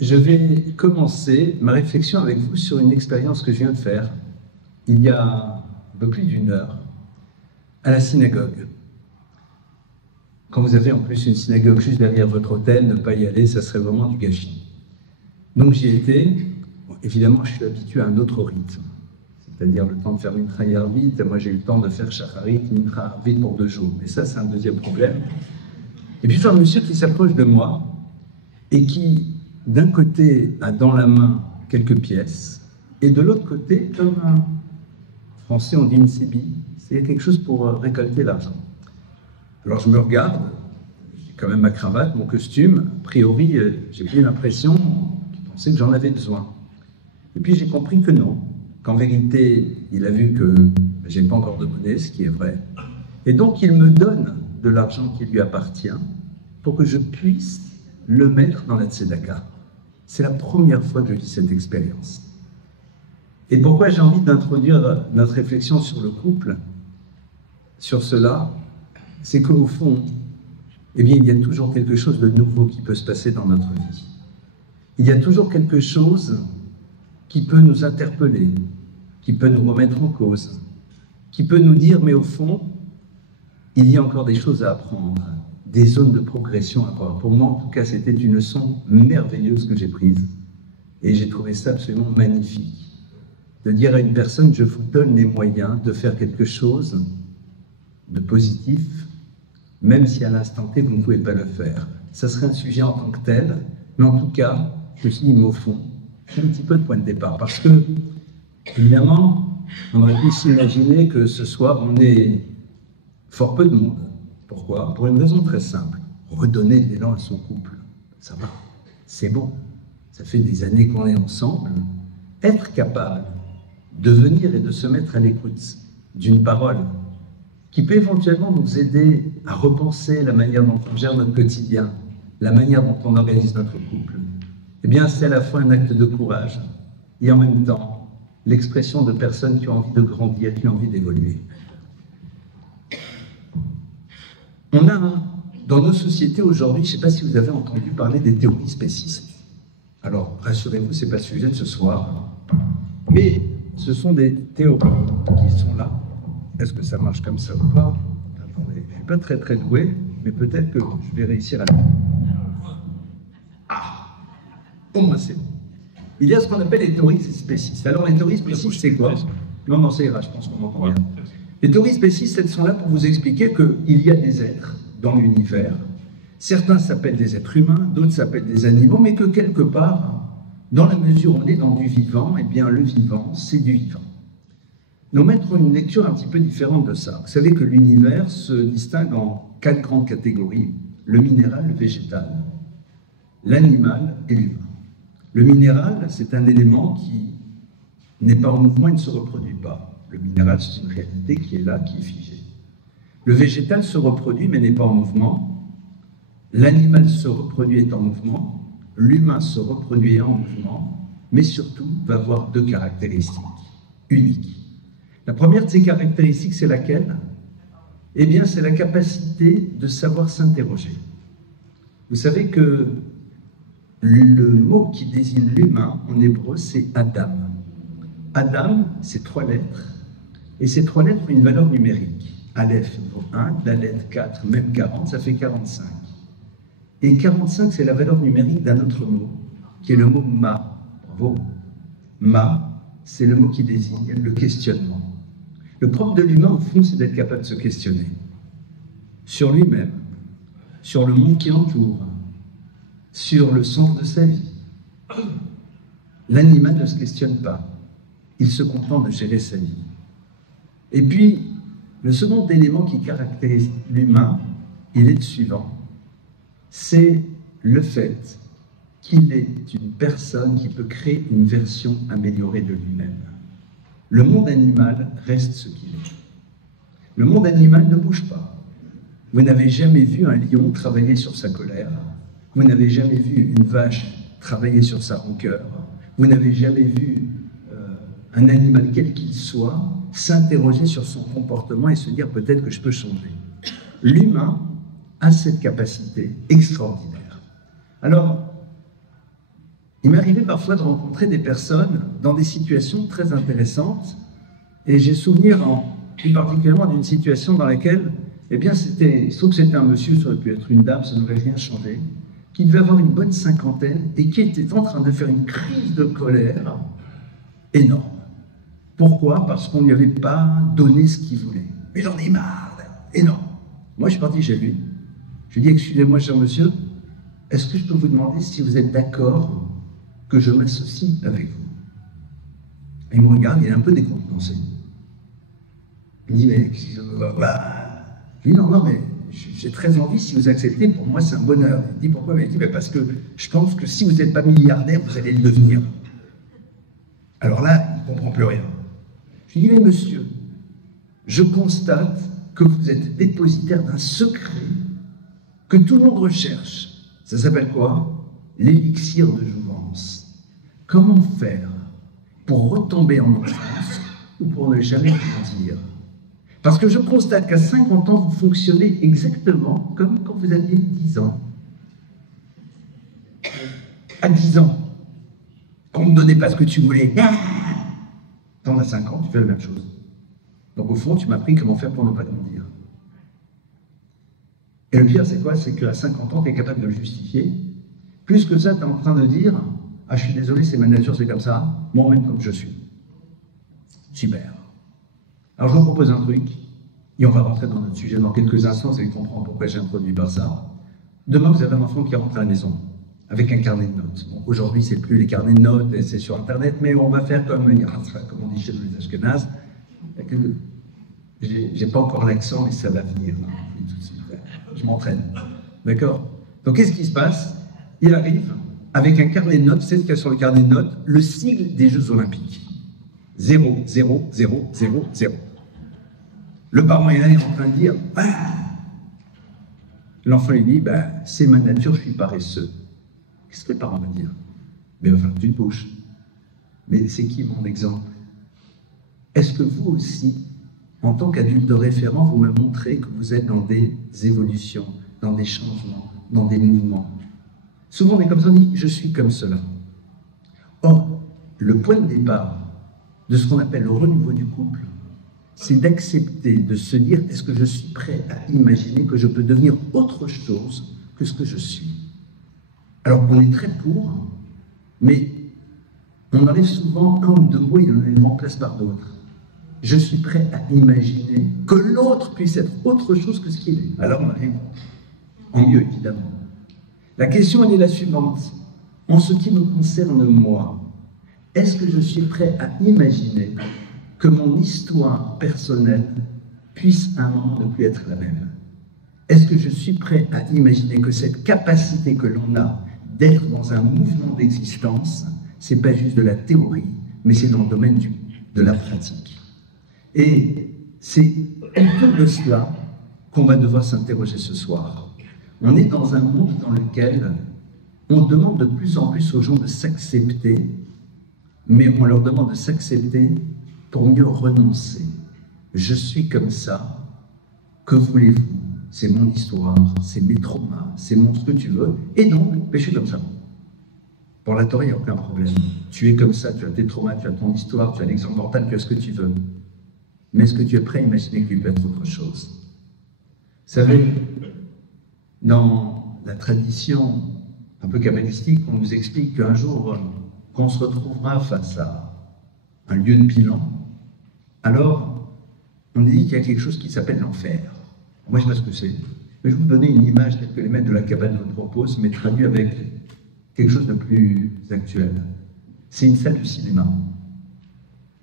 Je vais commencer ma réflexion avec vous sur une expérience que je viens de faire il y a un peu plus d'une heure à la synagogue. Quand vous avez en plus une synagogue juste derrière votre hôtel, ne pas y aller, ça serait vraiment du gâchis. Donc j'y étais. Bon, évidemment, je suis habitué à un autre rythme, c'est-à-dire le temps de faire Mincha Yarvit. Moi, j'ai eu le temps de faire Shacharit, Mincha Yarvit pour 2 jours. Mais ça, c'est un deuxième problème. Et puis, je vois un monsieur qui s'approche de moi et qui, d'un côté, a dans la main quelques pièces, et de l'autre côté, comme un français, on dit une sébi, c'est quelque chose pour récolter l'argent. Alors je me regarde, j'ai quand même ma cravate, mon costume, a priori, j'ai pris l'impression qu'il pensait que j'en avais besoin. Et puis j'ai compris que non, qu'en vérité, il a vu que j'ai pas encore de monnaie, ce qui est vrai. Et donc il me donne de l'argent qui lui appartient pour que je puisse le mettre dans la tzedaka. C'est la première fois que je vis cette expérience. Et pourquoi j'ai envie d'introduire notre réflexion sur le couple, sur cela, c'est qu'au fond, eh bien, il y a toujours quelque chose de nouveau qui peut se passer dans notre vie. Il y a toujours quelque chose qui peut nous interpeller, qui peut nous remettre en cause, qui peut nous dire, mais au fond, il y a encore des choses à apprendre, des zones de progression à avoir. Pour moi, en tout cas, c'était une leçon merveilleuse que j'ai prise. Et j'ai trouvé ça absolument magnifique. De dire à une personne, je vous donne les moyens de faire quelque chose de positif, même si à l'instant T, vous ne pouvez pas le faire. Ça serait un sujet en tant que tel, mais en tout cas, je me suis dit, mais au fond, c'est un petit peu le point de départ. Parce que, évidemment, on aurait pu s'imaginer que ce soir, on est fort peu de monde. Pourquoi? Pour une raison très simple. Redonner de l'élan à son couple. Ça va, c'est bon. Ça fait des années qu'on est ensemble. Être capable de venir et de se mettre à l'écoute d'une parole qui peut éventuellement nous aider à repenser la manière dont on gère notre quotidien, la manière dont on organise notre couple, eh bien, c'est à la fois un acte de courage et en même temps l'expression de personnes qui ont envie de grandir, qui ont envie d'évoluer. On a, dans nos sociétés aujourd'hui, je ne sais pas si vous avez entendu parler des théories spécistes. Alors, rassurez-vous, ce n'est pas le sujet de ce soir, mais ce sont des théories qui sont là. Est-ce que ça marche comme ça ou pas? Attendez, je ne suis pas très doué, mais peut-être que je vais réussir à le... Ah, au moins c'est bon. Il y a ce qu'on appelle les théories spécistes. Alors, les théories spécistes, c'est quoi? Non, ça ira, je pense qu'on entend bien. Les théories spécistes, elles sont là pour vous expliquer qu'il y a des êtres dans l'univers. Certains s'appellent des êtres humains, d'autres s'appellent des animaux, mais que quelque part, dans la mesure où on est dans du vivant, eh bien, le vivant, c'est du vivant. Nous mettrons une lecture un petit peu différente de ça. Vous savez que l'univers se distingue en 4 grandes catégories: le minéral, le végétal, l'animal et l'humain. Le minéral, c'est un élément qui n'est pas en mouvement, il ne se reproduit pas. Le minéral, c'est une réalité qui est là, qui est figée. Le végétal se reproduit, mais n'est pas en mouvement. L'animal se reproduit, est en mouvement. L'humain se reproduit, est en mouvement, mais surtout va avoir 2 caractéristiques uniques. La première de ces caractéristiques, c'est laquelle? Eh bien, c'est la capacité de savoir s'interroger. Vous savez que le mot qui désigne l'humain, en hébreu, c'est Adam. Adam, c'est 3 lettres. Et ces 3 lettres ont une valeur numérique. Aleph vaut 1, la lettre 4, même 40, ça fait 45. Et 45, c'est la valeur numérique d'un autre mot, qui est le mot ma. Bravo. Ma, c'est le mot qui désigne le questionnement. Le propre de l'humain, au fond, c'est d'être capable de se questionner. Sur lui-même, sur le monde qui l'entoure, sur le sens de sa vie. L'animal ne se questionne pas. Il se contente de gérer sa vie. Et puis, le second élément qui caractérise l'humain, il est le suivant. C'est le fait qu'il est une personne qui peut créer une version améliorée de lui-même. Le monde animal reste ce qu'il est. Le monde animal ne bouge pas. Vous n'avez jamais vu un lion travailler sur sa colère. Vous n'avez jamais vu une vache travailler sur sa rancœur. Vous n'avez jamais vu un animal quel qu'il soit s'interroger sur son comportement et se dire peut-être que je peux changer. L'humain a cette capacité extraordinaire. Alors, Il m'arrivait parfois de rencontrer des personnes dans des situations très intéressantes, et j'ai souvenir plus particulièrement d'une situation dans laquelle, eh bien, il se trouve que c'était un monsieur, ça aurait pu être une dame, ça n'aurait rien changé, qui devait avoir une bonne cinquantaine et qui était en train de faire une crise de colère énorme. Pourquoi? Parce qu'on ne lui avait pas donné ce qu'il voulait. Mais j'en ai marre, énorme. Moi, je suis parti chez lui. Je lui ai dit, excusez-moi, cher monsieur, est-ce que je peux vous demander si vous êtes d'accord que je m'associe avec vous? Et il me regarde, il est un peu décontenancé. Il me dit, mais je lui dis, non, mais j'ai très envie, si vous acceptez, pour moi c'est un bonheur. Il me dit, pourquoi? Il me dit, mais parce que je pense que si vous n'êtes pas milliardaire, vous allez le devenir. Alors là, il ne comprend plus rien. Je lui dis, mais monsieur, je constate que vous êtes dépositaire d'un secret que tout le monde recherche. Ça s'appelle quoi? L'élixir de jouvence. Comment faire pour retomber en enfance ou pour ne jamais grandir? Parce que je constate qu'à 50 ans, vous fonctionnez exactement comme quand vous aviez 10 ans. À 10 ans, qu'on ne donnait pas ce que tu voulais. Quand on a 5 ans, tu fais la même chose. Donc au fond, tu m'as appris comment faire pour ne pas grandir. Et le pire, c'est quoi? C'est qu'à 50 ans, tu es capable de le justifier. Plus que ça, tu es en train de dire « Ah, je suis désolé, c'est ma nature, c'est comme ça, moi-même comme je suis. » Super. Alors je vous propose un truc, et on va rentrer dans notre sujet dans quelques instants, vous allez comprendre pourquoi j'ai introduit par ça. Demain, vous avez un enfant qui rentre à la maison, avec un carnet de notes. Bon, aujourd'hui, c'est plus les carnets de notes, c'est sur Internet, mais on va faire comme on dit chez les Ashkénazes. J'ai pas encore l'accent, mais ça va venir. Tout de suite. Je m'entraîne. D'accord? Donc, qu'est-ce qui se passe? Il arrive avec un carnet de notes, c'est ce qu'il y a sur le carnet de notes, le sigle des Jeux Olympiques. 0, 0, 0, 0, 0. Le parent est là, il est en train de dire ah. L'enfant lui dit c'est ma nature, je suis paresseux. Qu'est-ce que le parent va dire? Mais il va falloir que tu te bouges. Mais c'est qui mon exemple? Est-ce que vous aussi, en tant qu'adulte de référent, vous me montrez que vous êtes dans des évolutions, dans des changements, dans des mouvements? Souvent on est comme ça, on dit je suis comme cela. Or, le point de départ de ce qu'on appelle le renouveau du couple, c'est d'accepter, de se dire est-ce que je suis prêt à imaginer que je peux devenir autre chose que ce que je suis. Alors on est très pour, mais on enlève souvent un ou deux mots et on les remplace par d'autres. Je suis prêt à imaginer que l'autre puisse être autre chose que ce qu'il est. Alors on arrive en mieux, évidemment. La question, elle est la suivante. En ce qui me concerne, moi, est-ce que je suis prêt à imaginer que mon histoire personnelle puisse à un moment ne plus être la même? Est-ce que je suis prêt à imaginer que cette capacité que l'on a d'être dans un mouvement d'existence, c'est pas juste de la théorie, mais c'est dans le domaine de la pratique? Et c'est autour de cela qu'on va devoir s'interroger ce soir. On est dans un monde dans lequel on demande de plus en plus aux gens de s'accepter, mais on leur demande de s'accepter pour mieux renoncer. Je suis comme ça, que voulez-vous? C'est mon histoire, c'est mes traumas, c'est mon ce que tu veux, et donc, je suis comme ça. Pour la Torah, il n'y a aucun problème. Tu es comme ça, tu as tes traumas, tu as ton histoire, tu as l'exemple mental, tu as ce que tu veux. Mais est-ce que tu es prêt à imaginer que tu peux être autre chose? Vous savez, dans la tradition un peu kabbalistique, on nous explique qu'un jour, qu'on se retrouvera face à un lieu de bilan, alors on dit qu'il y a quelque chose qui s'appelle l'enfer. Moi, je ne sais pas ce que c'est. Mais je vais vous donner une image telle que les maîtres de la Kabbale nous proposent, mais traduit avec quelque chose de plus actuel. C'est une salle de cinéma.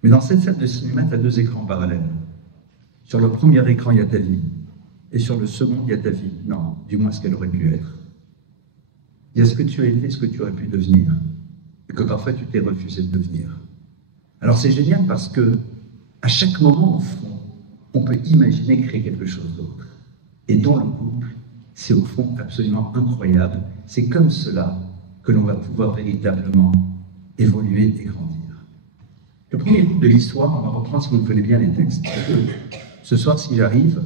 Mais dans cette salle de cinéma, tu as deux écrans parallèles. Sur le premier écran, il y a ta vie. Et sur le second, il y a ta vie. Non, du moins ce qu'elle aurait pu être. Il y a ce que tu as été, ce que tu aurais pu devenir. Et que parfois tu t'es refusé de devenir. Alors c'est génial parce que à chaque moment, au fond, on peut imaginer créer quelque chose d'autre. Et dans le couple, c'est au fond absolument incroyable. C'est comme cela que l'on va pouvoir véritablement évoluer et grandir. Le premier bout de l'histoire, on va reprendre si vous connaissez bien les textes. Ce soir, si j'arrive,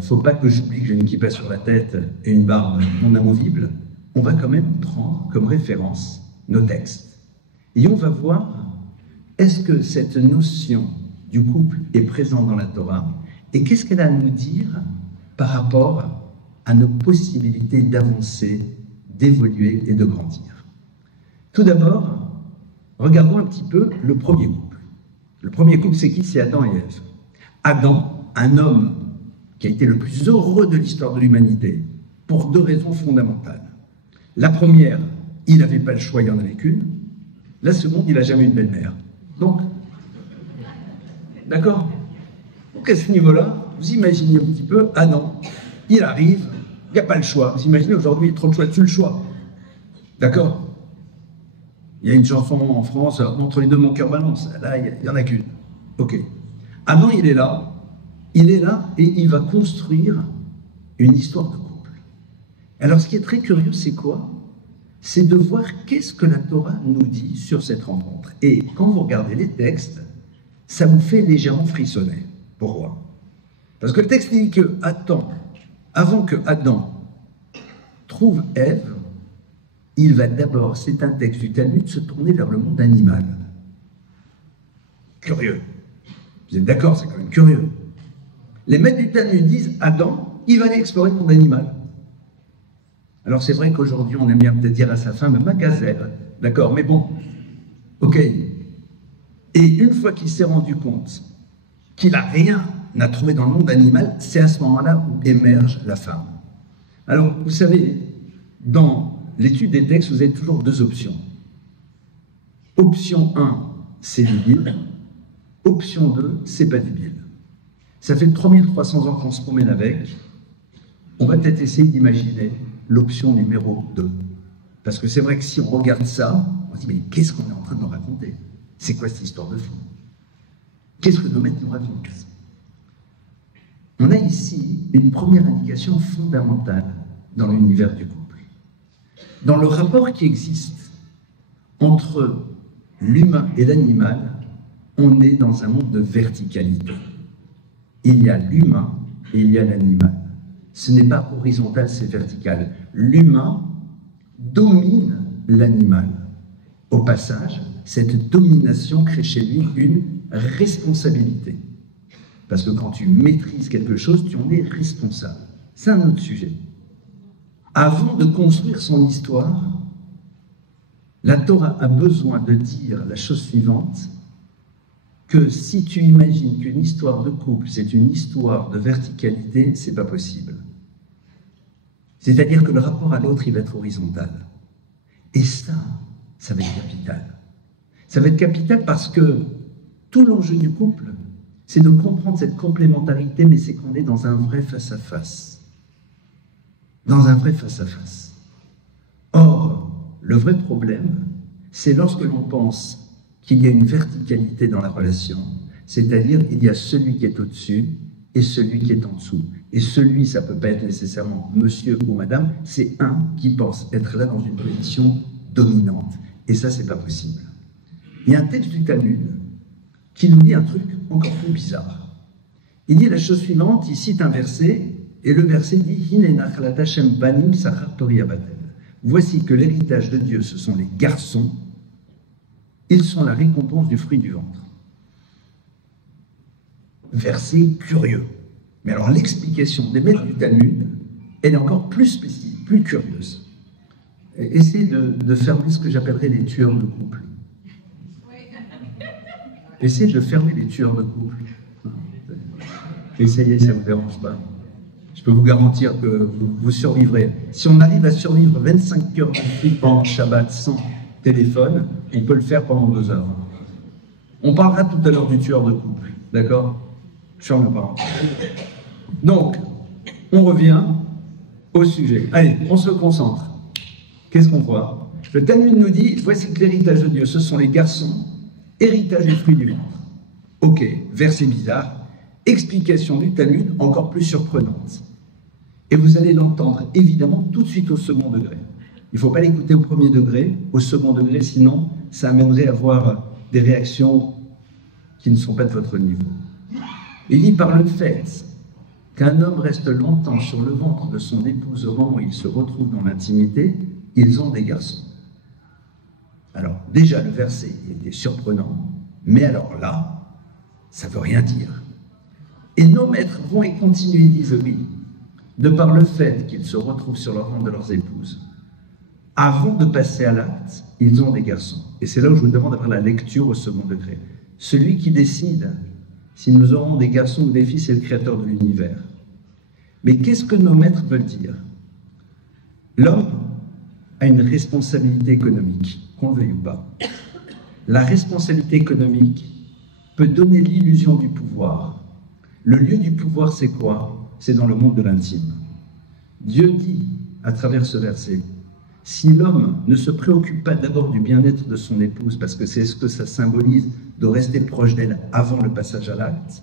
faut pas que j'oublie que j'ai une kippa sur la tête et une barbe non amovible. On va quand même prendre comme référence nos textes. Et on va voir, est-ce que cette notion du couple est présente dans la Torah et qu'est-ce qu'elle a à nous dire par rapport à nos possibilités d'avancer, d'évoluer et de grandir. Tout d'abord, regardons un petit peu le premier couple. Le premier couple, c'est qui? C'est Adam et Ève. Adam, un homme qui a été le plus heureux de l'histoire de l'humanité, pour deux raisons fondamentales. La première, il n'avait pas le choix, il n'y en avait qu'une. La seconde, il n'a jamais eu de belle-mère. Donc, d'accord? Donc à ce niveau-là, vous imaginez un petit peu, Adam, il arrive, il n'y a pas le choix. Vous imaginez, aujourd'hui, il y a trop de choix, tu le choix. D'accord? Il y a une chanson en France, entre les deux, mon cœur balance. Là, il n'y en a qu'une. Ok. Adam, il est là et il va construire une histoire de couple. Alors, ce qui est très curieux, c'est quoi? C'est de voir qu'est-ce que la Torah nous dit sur cette rencontre. Et quand vous regardez les textes, ça vous fait légèrement frissonner. Pourquoi? Parce que le texte dit que avant que Adam trouve Ève, il va d'abord, c'est un texte du Talmud, se tourner vers le monde animal. Curieux. Vous êtes d'accord, c'est quand même curieux. Les maîtres du Talmud disent, Adam, il va aller explorer le monde animal. Alors c'est vrai qu'aujourd'hui, on aime bien peut-être dire à sa femme, ma gazelle, d'accord, mais bon, ok. Et une fois qu'il s'est rendu compte qu'il n'a rien à trouver dans le monde animal, c'est à ce moment-là où émerge la femme. Alors, vous savez, dans l'étude des textes, vous avez toujours deux options. Option 1, c'est débile. Option 2, c'est pas débile. Ça fait 3300 ans qu'on se promène avec. On va peut-être essayer d'imaginer l'option numéro 2. Parce que c'est vrai que si on regarde ça, on se dit, mais qu'est-ce qu'on est en train de nous raconter? C'est quoi cette histoire de fou? Qu'est-ce que nos maîtres nous racontent? On a ici une première indication fondamentale dans l'univers du couple. Dans le rapport qui existe entre l'humain et l'animal, on est dans un monde de verticalité. Il y a l'humain et il y a l'animal. Ce n'est pas horizontal, c'est vertical. L'humain domine l'animal. Au passage, cette domination crée chez lui une responsabilité. Parce que quand tu maîtrises quelque chose, tu en es responsable. C'est un autre sujet. Avant de construire son histoire, la Torah a besoin de dire la chose suivante, que si tu imagines qu'une histoire de couple, c'est une histoire de verticalité, c'est pas possible. C'est-à-dire que le rapport à l'autre, il va être horizontal. Et ça va être capital. Ça va être capital parce que tout l'enjeu du couple, c'est de comprendre cette complémentarité, mais c'est qu'on est dans un vrai face-à-face. Dans un vrai face-à-face. Or, le vrai problème, c'est lorsque l'on pense qu'il y a une verticalité dans la relation, c'est-à-dire il y a celui qui est au-dessus et celui qui est en dessous. Et celui, ça ne peut pas être nécessairement monsieur ou madame, c'est un qui pense être là dans une position dominante. Et ça, c'est pas possible. Il y a un texte du Talmud qui nous dit un truc encore plus bizarre. Il dit la chose suivante, il cite un verset, et le verset dit « Hinenach latachem banim sachar tori abatel » Voici que l'héritage de Dieu, ce sont les garçons, ils sont la récompense du fruit du ventre. Verset curieux. Mais alors l'explication des maîtres du Talmud, elle est encore plus spécifique, plus curieuse. Essayez de fermer ce que j'appellerais les tueurs de couple. Essayez de fermer les tueurs de couple. Essayez, ça ne vous dérange pas. Je peux vous garantir que vous survivrez. Si on arrive à survivre 25 heures de suite pendant Shabbat sans téléphone, on peut le faire pendant 2 heures. On parlera tout à l'heure du tueur de couple, d'accord? Je ferme la parenthèse. Donc, on revient au sujet. Allez, on se concentre. Qu'est-ce qu'on voit? Le Talmud nous dit, voici que l'héritage de Dieu, ce sont les garçons, héritage des fruits du ventre. Ok, verset bizarre, explication du Talmud encore plus surprenante. Et vous allez l'entendre évidemment tout de suite au second degré. Il ne faut pas l'écouter au premier degré, au second degré, sinon ça amènerait à avoir des réactions qui ne sont pas de votre niveau. Il dit par le fait qu'un homme reste longtemps sur le ventre de son épouse au moment où il se retrouve dans l'intimité, ils ont des garçons. déjà le verset était surprenant, mais alors là, ça ne veut rien dire. Et nos maîtres vont y continuer, ils disent oui, de par le fait qu'ils se retrouvent sur le rang de leurs épouses. Avant de passer à l'acte, ils ont des garçons. Et c'est là où je vous demande d'avoir la lecture au second degré. Celui qui décide si nous aurons des garçons ou des filles, c'est le créateur de l'univers. Mais qu'est-ce que nos maîtres veulent dire? L'homme a une responsabilité économique, qu'on le veuille ou pas. La responsabilité économique peut donner l'illusion du pouvoir. Le lieu du pouvoir, c'est quoi? C'est dans le monde de l'intime. Dieu dit, à travers ce verset, si l'homme ne se préoccupe pas d'abord du bien-être de son épouse, parce que c'est ce que ça symbolise de rester proche d'elle avant le passage à l'acte,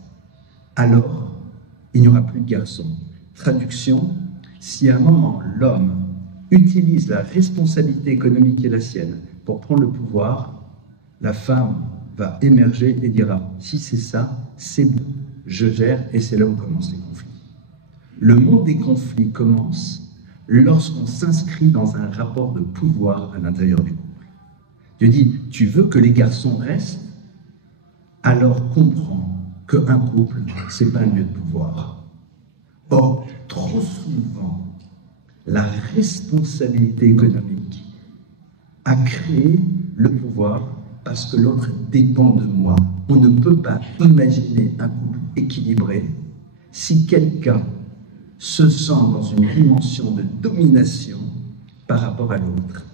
alors il n'y aura plus de garçon. Traduction, si à un moment l'homme utilise la responsabilité économique qui est la sienne pour prendre le pouvoir, la femme va émerger et dira « si c'est ça, c'est bon, je gère » et c'est là où commencent les conflits. Le monde des conflits commence lorsqu'on s'inscrit dans un rapport de pouvoir à l'intérieur du couple. Dieu dit « tu veux que les garçons restent ? Alors comprends qu'un couple, ce n'est pas un lieu de pouvoir. » Or, trop souvent, la responsabilité économique a créé le pouvoir parce que l'autre dépend de moi. On ne peut pas imaginer un couple équilibré si quelqu'un se sent dans une dimension de domination par rapport à l'autre.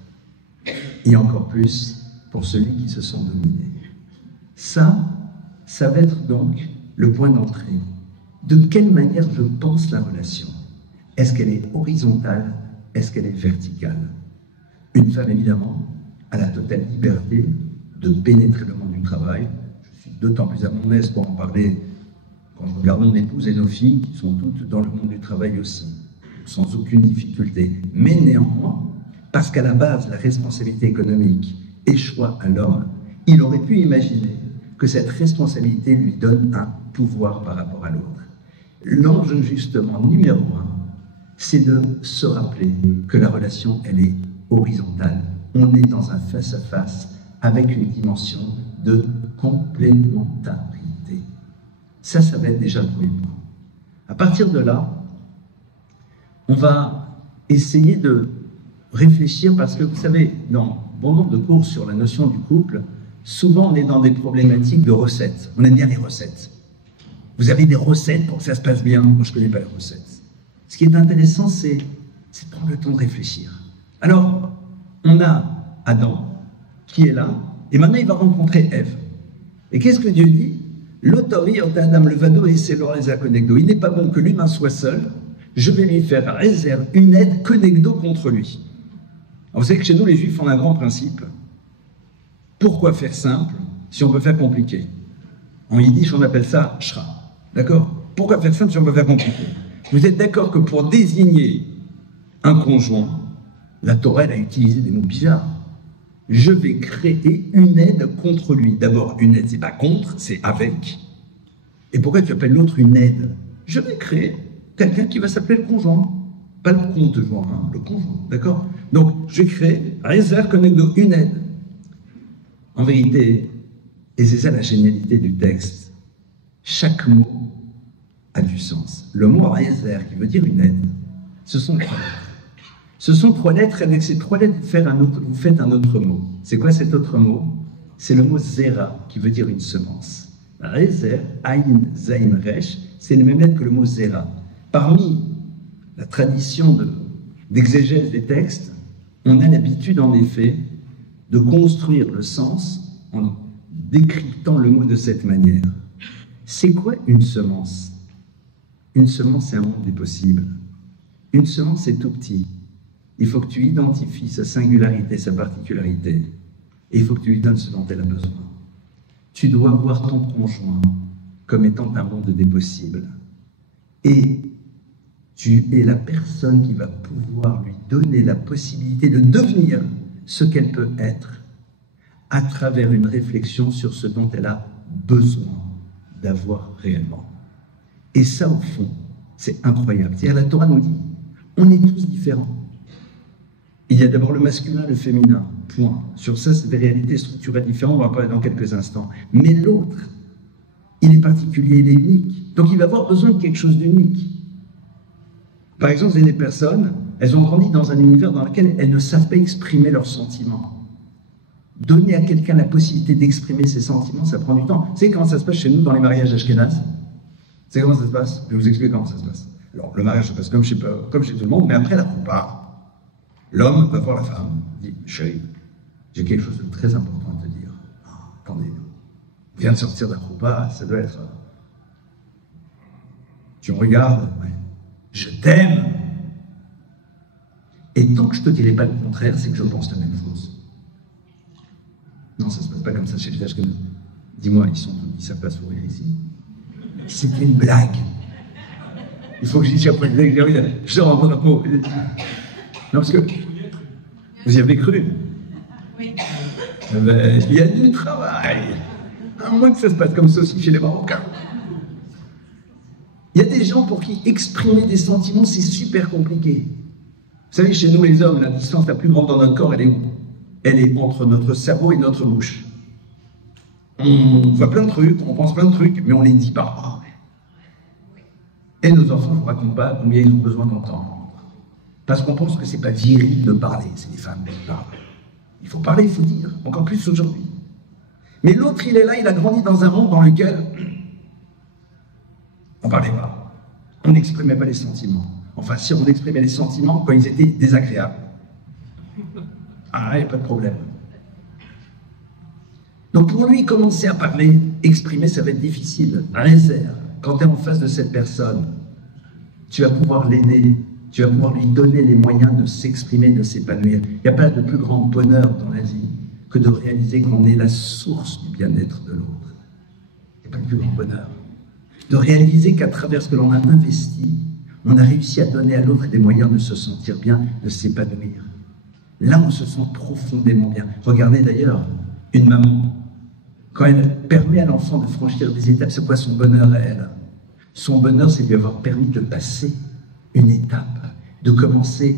Et encore plus pour celui qui se sent dominé. Ça va être donc le point d'entrée. De quelle manière je pense la relation? Est-ce qu'elle est horizontale? Est-ce qu'elle est verticale? Une femme, évidemment, a la totale liberté de pénétrer le monde du travail. Je suis d'autant plus à mon aise pour en parler quand je regarde mon épouse et nos filles, qui sont toutes dans le monde du travail aussi, sans aucune difficulté. Mais néanmoins, parce qu'à la base, la responsabilité économique échoua à l'homme, il aurait pu imaginer que cette responsabilité lui donne un pouvoir par rapport à l'autre. L'enjeu, justement, numéro 1, c'est de se rappeler que la relation, elle est horizontale. On est dans un face-à-face avec une dimension de complémentarité. Ça va être déjà le premier point. À partir de là, on va essayer de réfléchir parce que, vous savez, dans bon nombre de cours sur la notion du couple, souvent on est dans des problématiques de recettes. On aime bien les recettes. Vous avez des recettes pour que ça se passe bien? Moi, je ne connais pas les recettes. Ce qui est intéressant, c'est de prendre le temps de réfléchir. Alors, on a Adam qui est là, et maintenant il va rencontrer Ève. Et qu'est-ce que Dieu dit? L'autori Adam le vado et c'est l'oreza conegdo. Il n'est pas bon que l'humain soit seul, je vais lui faire réserve une aide conegdo contre lui. Alors, vous savez que chez nous, les Juifs ont un grand principe. Pourquoi faire simple si on peut faire compliqué? En yiddish, on appelle ça shra. D'accord? Pourquoi faire simple si on peut faire compliqué? Vous êtes d'accord que pour désigner un conjoint, la Torah elle a utilisé des mots bizarres. Je vais créer une aide contre lui. D'abord, une aide, c'est pas contre, c'est avec. Et pourquoi tu appelles l'autre une aide? Je vais créer quelqu'un qui va s'appeler le conjoint. Pas le conjoint, hein, le conjoint. D'accord? Donc, je vais créer réserve conegdo, une aide. En vérité, et c'est ça la génialité du texte, chaque mot a du sens. Le mot réserve, qui veut dire une aide, ce sont 3 lettres. Ce sont 3 lettres, avec ces 3 lettres, vous faites un autre mot. C'est quoi cet autre mot? C'est le mot zera, qui veut dire une semence. Réserve, aïn, zaïn, resh, c'est les mêmes lettres que le mot zera. Parmi la tradition d'exégèse des textes, on a l'habitude, en effet, de construire le sens en décryptant le mot de cette manière. C'est quoi une semence? Une semence, c'est un monde des possibles. Une semence, c'est tout petit. Il faut que tu identifies sa singularité, sa particularité. Et il faut que tu lui donnes ce dont elle a besoin. Tu dois voir ton conjoint comme étant un monde des possibles. Et tu es la personne qui va pouvoir lui donner la possibilité de devenir ce qu'elle peut être à travers une réflexion sur ce dont elle a besoin d'avoir réellement. Et ça, au fond, c'est incroyable. C'est-à-dire, la Torah nous dit, on est tous différents. Il y a d'abord le masculin, le féminin. point. Sur ça, c'est des réalités structurelles différentes, on va en parler dans quelques instants. Mais l'autre, il est particulier, il est unique. Donc il va avoir besoin de quelque chose d'unique. Par exemple, il y a des personnes, elles ont grandi dans un univers dans lequel elles ne savent pas exprimer leurs sentiments. Donner à quelqu'un la possibilité d'exprimer ses sentiments, ça prend du temps. Vous savez comment ça se passe chez nous dans les mariages ashkénazes? Vous savez comment ça se passe? Je vais vous expliquer comment ça se passe. Alors, le mariage se passe comme chez tout le monde, mais après la coupa, l'homme va voir la femme, dit « Chérie, j'ai quelque chose de très important à te dire. Oh, attendez, on vient de sortir de la coupa, ça doit être... Tu me regardes, ouais. Je t'aime. Et tant que je ne te dirai pas le contraire, c'est que je pense la même chose. » Non, ça ne se passe pas comme ça chez les ashkénazes. Dis-moi, ils ne savent pas sourire ici. C'était une blague. Il faut que j'y après. Je rentre dans le mot. Non, parce que vous y avez cru. Oui. Ben, il y a du travail. À moins que ça se passe comme ça aussi chez les Marocains. Il y a des gens pour qui exprimer des sentiments, c'est super compliqué. Vous savez, chez nous, les hommes, la distance la plus grande dans notre corps, elle est où? Elle est entre notre cerveau et notre bouche. On voit plein de trucs, on pense plein de trucs, mais on les dit pas. Et nos enfants, je ne vous raconte pas combien ils ont besoin d'entendre. Parce qu'on pense que c'est pas viril de parler, c'est les femmes qui parlent. Il faut parler, il faut dire, encore plus aujourd'hui. Mais l'autre, il est là, il a grandi dans un monde dans lequel on ne parlait pas. On n'exprimait pas les sentiments. Enfin, si on exprimait les sentiments quand ils étaient désagréables. Ah, il n'y a pas de problème. Donc pour lui, commencer à parler, exprimer, ça va être difficile. Réserve. Quand tu es en face de cette personne, tu vas pouvoir l'aider, tu vas pouvoir lui donner les moyens de s'exprimer, de s'épanouir. Il n'y a pas de plus grand bonheur dans la vie que de réaliser qu'on est la source du bien-être de l'autre. Il n'y a pas de plus grand bonheur. De réaliser qu'à travers ce que l'on a investi, on a réussi à donner à l'autre des moyens de se sentir bien, de s'épanouir. Là, on se sent profondément bien. Regardez d'ailleurs, une maman, quand elle permet à l'enfant de franchir des étapes, c'est quoi son bonheur à elle? Son bonheur, c'est de lui avoir permis de passer une étape, de commencer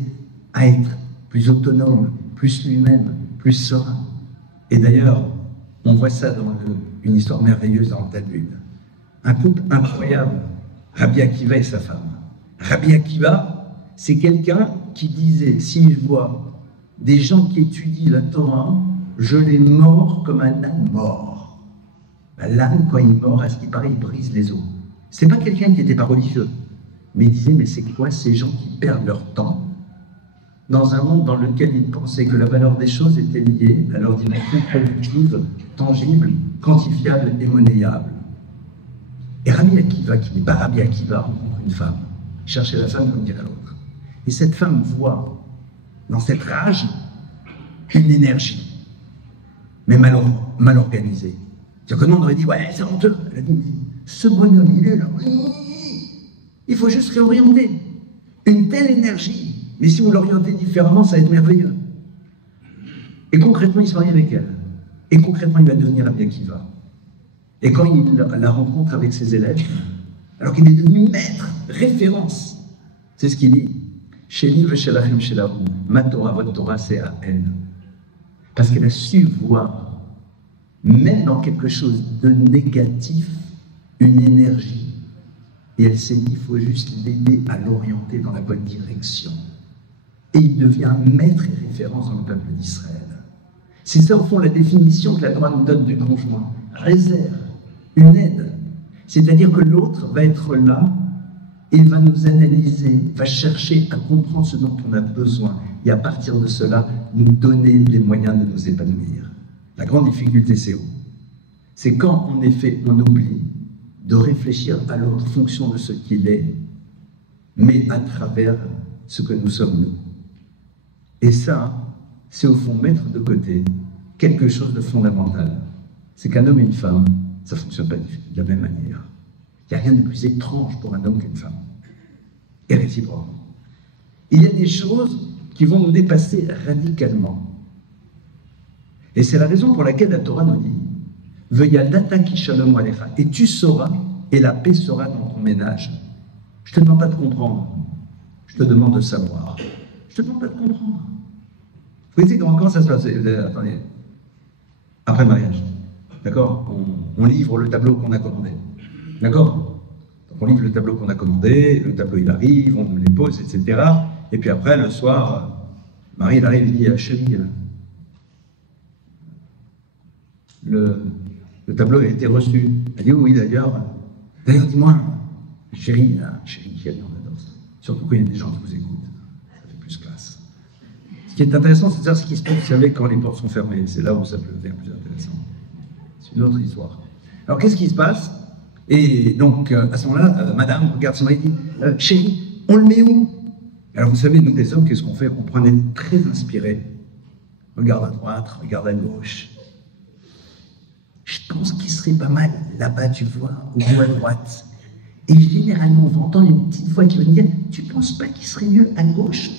à être plus autonome, plus lui-même, plus serein. Et d'ailleurs, on voit ça dans une histoire merveilleuse dans le Talmud. Un couple incroyable, Rabbi Akiva et sa femme. Rabbi Akiva, c'est quelqu'un qui disait, si je vois des gens qui étudient la Torah, je les mords comme un âne mort. L'âne, quand il mord, à ce qui paraît, il brise les os. C'est pas quelqu'un qui n'était pas religieux, mais il disait, mais c'est quoi ces gens qui perdent leur temps dans un monde dans lequel ils pensaient que la valeur des choses était liée à leur dimension productive, tangible, quantifiable et monnayable. Et Rabbi Akiva, qui n'est pas Rabbi Akiva, rencontre une femme. Il cherchait la femme comme dirait l'autre. Et cette femme voit dans cette rage une énergie, mais mal organisée. C'est-à-dire que nous, on aurait dit, ouais, c'est honteux. Elle a dit, ce bonhomme, il est là. Il faut juste réorienter. Une telle énergie, mais si vous l'orientez différemment, ça va être merveilleux. Et concrètement, il se marie avec elle. Et concrètement, il va devenir Rabbi Akiva. Et quand il la rencontre avec ses élèves, alors qu'il est devenu maître, référence, c'est ce qu'il dit. Sheli v'shelachem shelahu, ma Torah, votre Torah, c'est à elle. Parce qu'elle a su voir, même dans quelque chose de négatif, une énergie. Et elle s'est dit, il faut juste l'aider à l'orienter dans la bonne direction. Et il devient maître et référence dans le peuple d'Israël. C'est ça, au fond, la définition que la Torah nous donne du conjoint. Réserve, une aide. C'est-à-dire que l'autre va être là et va nous analyser, va chercher à comprendre ce dont on a besoin. Et à partir de cela, nous donner les moyens de nous épanouir. La grande difficulté, c'est où? C'est quand, en effet, on oublie de réfléchir à l'autre fonction de ce qu'il est, mais à travers ce que nous sommes nous. Et ça, c'est au fond mettre de côté quelque chose de fondamental. C'est qu'un homme et une femme, ça ne fonctionne pas de la même manière. Il n'y a rien de plus étrange pour un homme qu'une femme. Et réciproque. Il y a des choses qui vont nous dépasser radicalement. Et c'est la raison pour laquelle la Torah nous dit « Veyadata ki shalom alecha » et tu sauras, et la paix sera dans ton ménage. Je ne te demande pas de comprendre, je te demande de savoir. Je ne te demande pas de comprendre. Vous connaissez comment ça se passe? Attendez. Après le mariage. D'accord? On livre le tableau qu'on a commandé. D'accord? Donc on livre le tableau qu'on a commandé, le tableau il arrive, on nous les pose, etc. Et puis après, le soir, Marie il arrive et dit chérie, le tableau a été reçu. Elle dit oui, d'ailleurs. D'ailleurs, dis-moi, chérie, on adore ça. Surtout quand il y a des gens qui vous écoutent. Ça fait plus classe. Ce qui est intéressant, c'est de savoir ce qui se passe, vous savez, quand les portes sont fermées. C'est là où ça peut devenir plus intéressant. C'est une autre histoire. Alors, qu'est-ce qui se passe? Et donc, à ce moment-là, madame regarde son mari et dit chérie, on le met où? Alors, vous savez, nous, les hommes, qu'est-ce qu'on fait? On prend un très inspiré. Regarde à droite, regarde à gauche. Je pense qu'il serait pas mal là-bas, tu vois, au bout à droite. Et généralement, on va entendre une petite voix qui va nous dire tu penses pas qu'il serait mieux à gauche?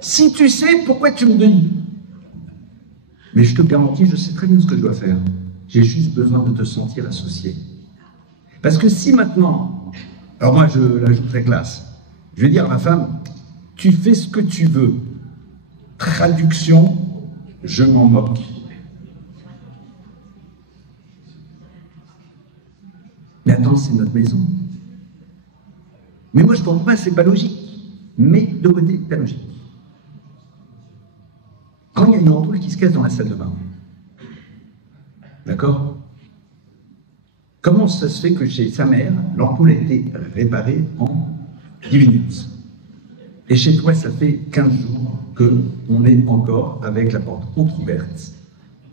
Si tu sais, pourquoi tu me dis? Mais je te garantis, je sais très bien ce que je dois faire. J'ai juste besoin de te sentir associé. Parce que si maintenant, alors moi je la joue très classe, je vais dire à ma femme, tu fais ce que tu veux. Traduction, je m'en moque. Mais attends, c'est notre maison. Mais moi je ne comprends pas, c'est pas logique. Mais de côté, c'est logique. Quand il y a une ampoule qui se casse dans la salle de bain, d'accord? Comment ça se fait que chez sa mère, l'ampoule a été réparée en 10 minutes? Et chez toi, ça fait 15 jours qu'on est encore avec la porte entrouverte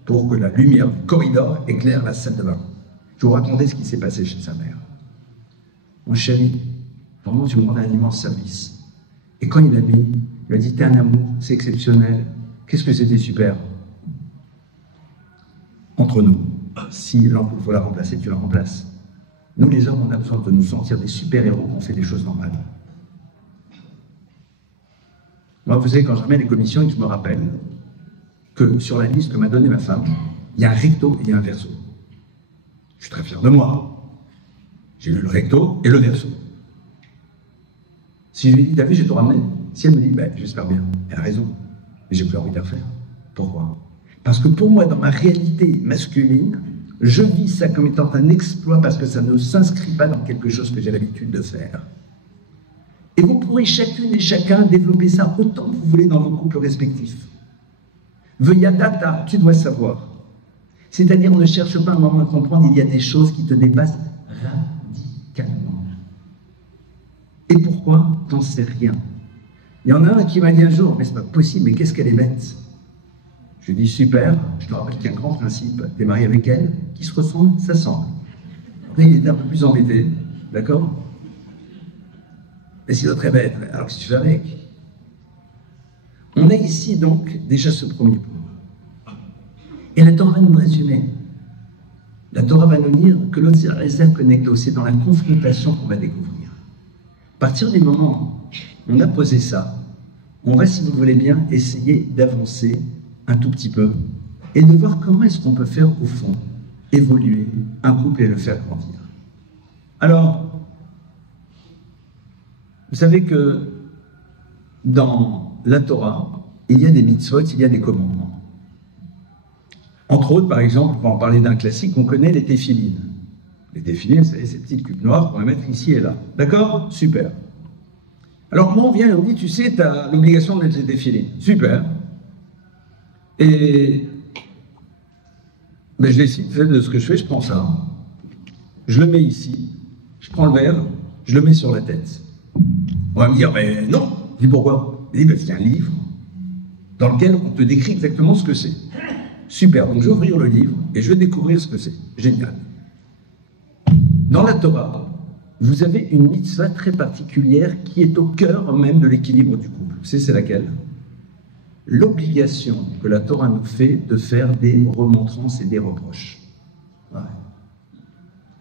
pour que la lumière du corridor éclaire la salle de bain. Je vais vous raconter ce qui s'est passé chez sa mère. Mon chéri, vraiment, tu me rends un immense service. Et quand il a mis, il a dit, t'es un amour, c'est exceptionnel. Qu'est-ce que c'était super? Entre nous, si l'ampoule faut la remplacer, tu la remplaces. Nous, les hommes, on a besoin de nous sentir des super-héros quand on fait des choses normales. Moi, vous savez, quand je remets les commissions et que je me rappelle que sur la liste que m'a donnée ma femme, il y a un recto et il y a un verso. Je suis très fier de moi. J'ai lu le recto et le verso. Si je lui dis, t'as vu, je vais te ramener. Si elle me dit, ben, j'espère bien, elle a raison. Mais j'ai plus envie de la refaire. Pourquoi? Parce que pour moi, dans ma réalité masculine, je vis ça comme étant un exploit parce que ça ne s'inscrit pas dans quelque chose que j'ai l'habitude de faire. Et vous pourrez chacune et chacun développer ça autant que vous voulez dans vos couples respectifs. Veuillez data, tu dois savoir. C'est-à-dire, ne cherche pas un moment à comprendre, il y a des choses qui te dépassent radicalement. Et pourquoi? T'en sais rien. Il y en a un qui m'a dit un jour, mais c'est pas possible, mais qu'est-ce qu'elle est bête? Je lui dis, super, je te rappelle qu'il y a un grand principe, t'es marié avec elle, qui se ressemble, ça semble. Après, il était un peu plus embêté, d'accord? Mais si l'autre est bête, alors qu'est-ce que tu fais avec? On a ici donc déjà ce premier point. Et la Torah va nous résumer. La Torah va nous dire que l'autre réserve connectée, c'est dans la confrontation qu'on va découvrir. À partir du moment où on a posé ça, on va, si vous voulez bien, essayer d'avancer un tout petit peu et de voir comment est-ce qu'on peut faire, au fond, évoluer un couple et le faire grandir. Alors, vous savez que dans la Torah, il y a des mitzvot, il y a des commandements. Entre autres, par exemple, on va en parler d'un classique, on connaît les téphilines. Les téphilines, c'est ces petites cubes noires qu'on va mettre ici et là. D'accord? Super. Alors moi, on vient et on dit, tu sais, tu as l'obligation de mettre les téphilines. Super. Et ben, je décide de ce que je fais, je prends ça, je le mets ici, je prends le verre, je le mets sur la tête. On va me dire, mais non. Je dis pourquoi? Je dis, parce qu'il y a un livre dans lequel on te décrit exactement ce que c'est. Super, donc je vais ouvrir le livre et je vais découvrir ce que c'est. Génial. Dans la Torah, vous avez une mitzvah très particulière qui est au cœur même de l'équilibre du couple. Vous savez, c'est laquelle? L'obligation que la Torah nous fait de faire des remontrances et des reproches. Ouais.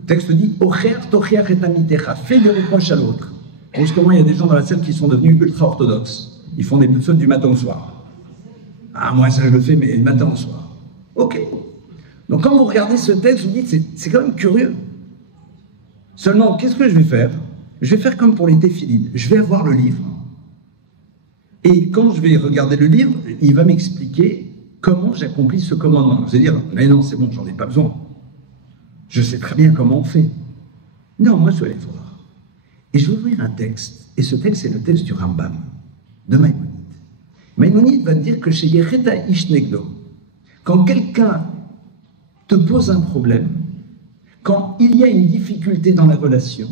Le texte dit « Ocher tochiach et amitecha » fais des reproches à l'autre. Comment il y a des gens dans la salle qui sont devenus ultra-orthodoxes. Ils font des psaumes du matin au soir. Ah, moi ça je le fais, mais du matin au soir. Ok. Donc quand vous regardez ce texte, vous dites c'est quand même curieux. Seulement, qu'est-ce que je vais faire? Je vais faire comme pour les téphilines. Je vais avoir le livre. Et quand je vais regarder le livre, il va m'expliquer comment j'accomplis ce commandement. Je vais dire, mais non, c'est bon, j'en ai pas besoin. Je sais très bien comment on fait. Non, moi, je vais aller voir. Et je vais ouvrir un texte. Et ce texte, c'est le texte du Rambam, de Maïmonide. Maïmonide va dire que chez Yereta Ishnegdo, quand quelqu'un te pose un problème, quand il y a une difficulté dans la relation,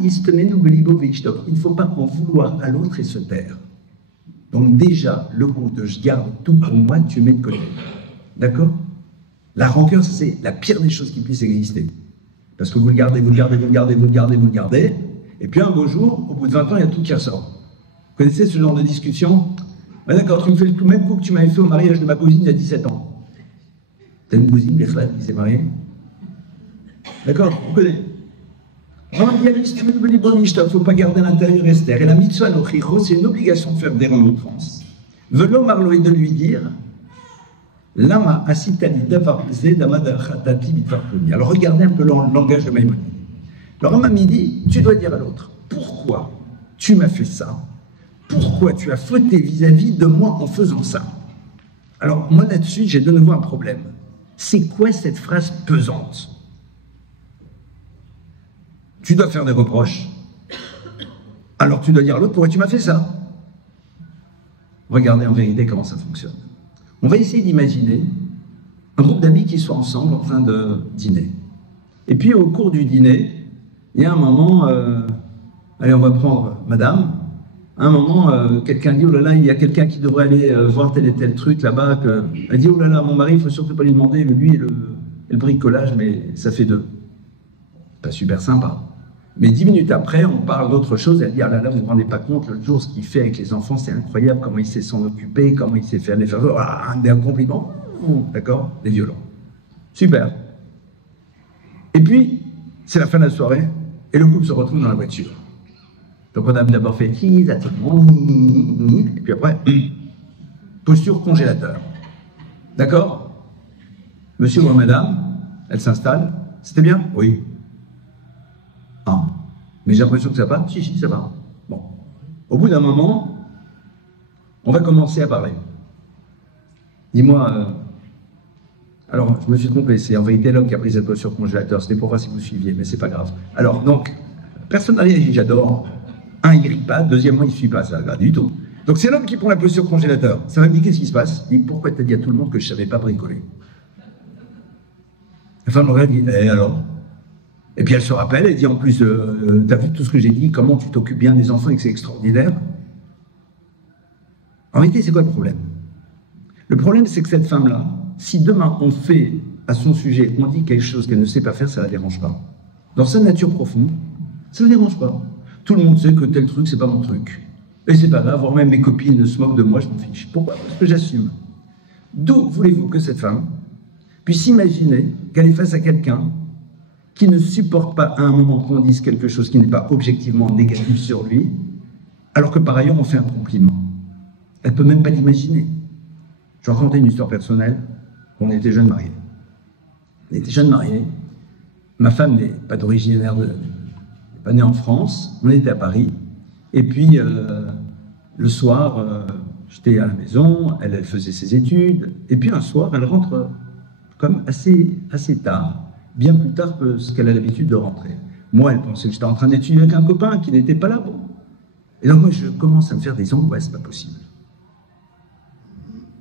il ne faut pas en vouloir à l'autre et se taire. Donc déjà, le coup de je garde tout pour moi, tu mets de côté. D'accord? La rancœur, c'est la pire des choses qui puissent exister. Parce que vous le gardez, et puis un beau jour, au bout de 20 ans, il y a tout qui ressort. Vous connaissez ce genre de discussion? D'accord, tu me fais le même coup que tu m'avais fait au mariage de ma cousine il y a 17 ans. T'as une cousine, Bertha, qui s'est mariée? D'accord, vous connaissez. Il ne faut pas garder l'intérieur Esther. Et la mitzvah nochicho, c'est une obligation de faire des remontrances. Velo marlo est de lui dire Lama asitali davarze damadachatati bitvarponi. Alors regardez un peu le langage de Maïmonide. Le Rambam dit tu dois dire à l'autre pourquoi tu m'as fait ça? Pourquoi tu as fauté vis-à-vis de moi en faisant ça? Alors moi là-dessus, j'ai de nouveau un problème. C'est quoi cette phrase pesante? Tu dois faire des reproches. Alors tu dois dire à l'autre, pourquoi tu m'as fait ça? Regardez en vérité comment ça fonctionne. On va essayer d'imaginer un groupe d'amis qui sont ensemble en train de dîner. Et puis au cours du dîner, il y a un moment, allez on va prendre madame, à un moment, quelqu'un dit, oh là là, il y a quelqu'un qui devrait aller voir tel et tel truc là-bas. Elle dit, oh là là, mon mari, il ne faut surtout pas lui demander, lui et le bricolage, mais ça fait deux. Pas super sympa. Mais 10 minutes après, on parle d'autre chose. Elle dit, ah là là, vous ne vous rendez pas compte, l'autre jour, ce qu'il fait avec les enfants, c'est incroyable, comment il sait s'en occuper, comment il sait faire les faveurs. Ah, un compliment. D'accord? Des violons. Super. Et puis, c'est la fin de la soirée, et le couple se retrouve dans la voiture. Donc on a d'abord fait cheese à tout le monde, et puis après, posture congélateur. D'accord? Monsieur ou madame, elle s'installe. C'était bien? Oui. Ah, mais j'ai l'impression que ça va? Si, ça va. Bon. Au bout d'un moment, on va commencer à parler. Dis-moi, alors je me suis trompé, c'est en vérité l'homme qui a pris cette posture congélateur, c'était pour voir si vous suiviez, mais c'est pas grave. Alors donc, personne n'a réagi, j'adore. Un, il rit pas, deuxièmement, il ne suit pas, ça va du tout. Donc c'est l'homme qui prend la posture congélateur. Ça va me dire qu'est-ce qui se passe? Il dit, pourquoi t'as dit à tout le monde que je ne savais pas bricoler? La femme regarde, dit, et alors? Et puis elle se rappelle, elle dit en plus, t'as vu tout ce que j'ai dit, comment tu t'occupes bien des enfants et que c'est extraordinaire? En réalité, c'est quoi le problème? Le problème, c'est que cette femme-là, si demain on fait à son sujet, on dit quelque chose qu'elle ne sait pas faire, ça ne la dérange pas. Dans sa nature profonde, ça ne la dérange pas. Tout le monde sait que tel truc, c'est pas mon truc. Et c'est pas grave, voire même mes copines se moquent de moi, je m'en fiche. Pourquoi? Parce que j'assume. D'où voulez-vous que cette femme puisse imaginer qu'elle est face à quelqu'un qui ne supporte pas à un moment qu'on dise quelque chose qui n'est pas objectivement négatif sur lui, alors que par ailleurs on fait un compliment. Elle ne peut même pas l'imaginer. Je vais raconter une histoire personnelle. On était jeunes mariés. On était jeunes mariés. Ma femme n'est pas d'origine pas née en France. On était à Paris. Et puis, le soir, j'étais à la maison. Elle faisait ses études. Et puis, un soir, elle rentre comme assez tard. Bien plus tard que ce qu'elle a l'habitude de rentrer. Moi, elle pensait que j'étais en train d'étudier avec un copain qui n'était pas là. Bon. Et donc, moi, je commence à me faire des angoisses pas possibles.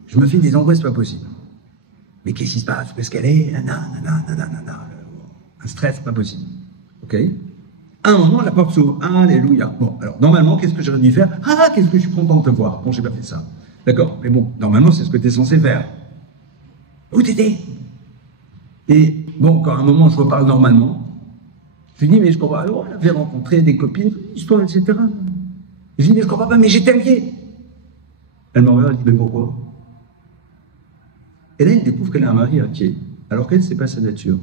Je me fais des angoisses pas possibles. Mais qu'est-ce qui se passe? Où est-ce qu'elle est? Un stress pas possible. Ok? À un moment, la porte s'ouvre. Alléluia. Bon, alors, normalement, qu'est-ce que j'aurais dû faire? Ah, qu'est-ce que je suis content de te voir. Bon, j'ai pas fait ça. D'accord? Mais bon, normalement, c'est ce que tu es censé faire. Où t'étais? Et bon, quand à un moment, je reparle normalement, je lui dis, mais je comprends pas. Alors, elle avait rencontré des copines, histoire, etc. Je lui dis, mais je comprends pas, mais j'étais inquiet. Elle me regarde, elle dit, mais pourquoi? Et là, elle découvre qu'elle a un mari inquiet, alors qu'elle, c'est pas sa nature.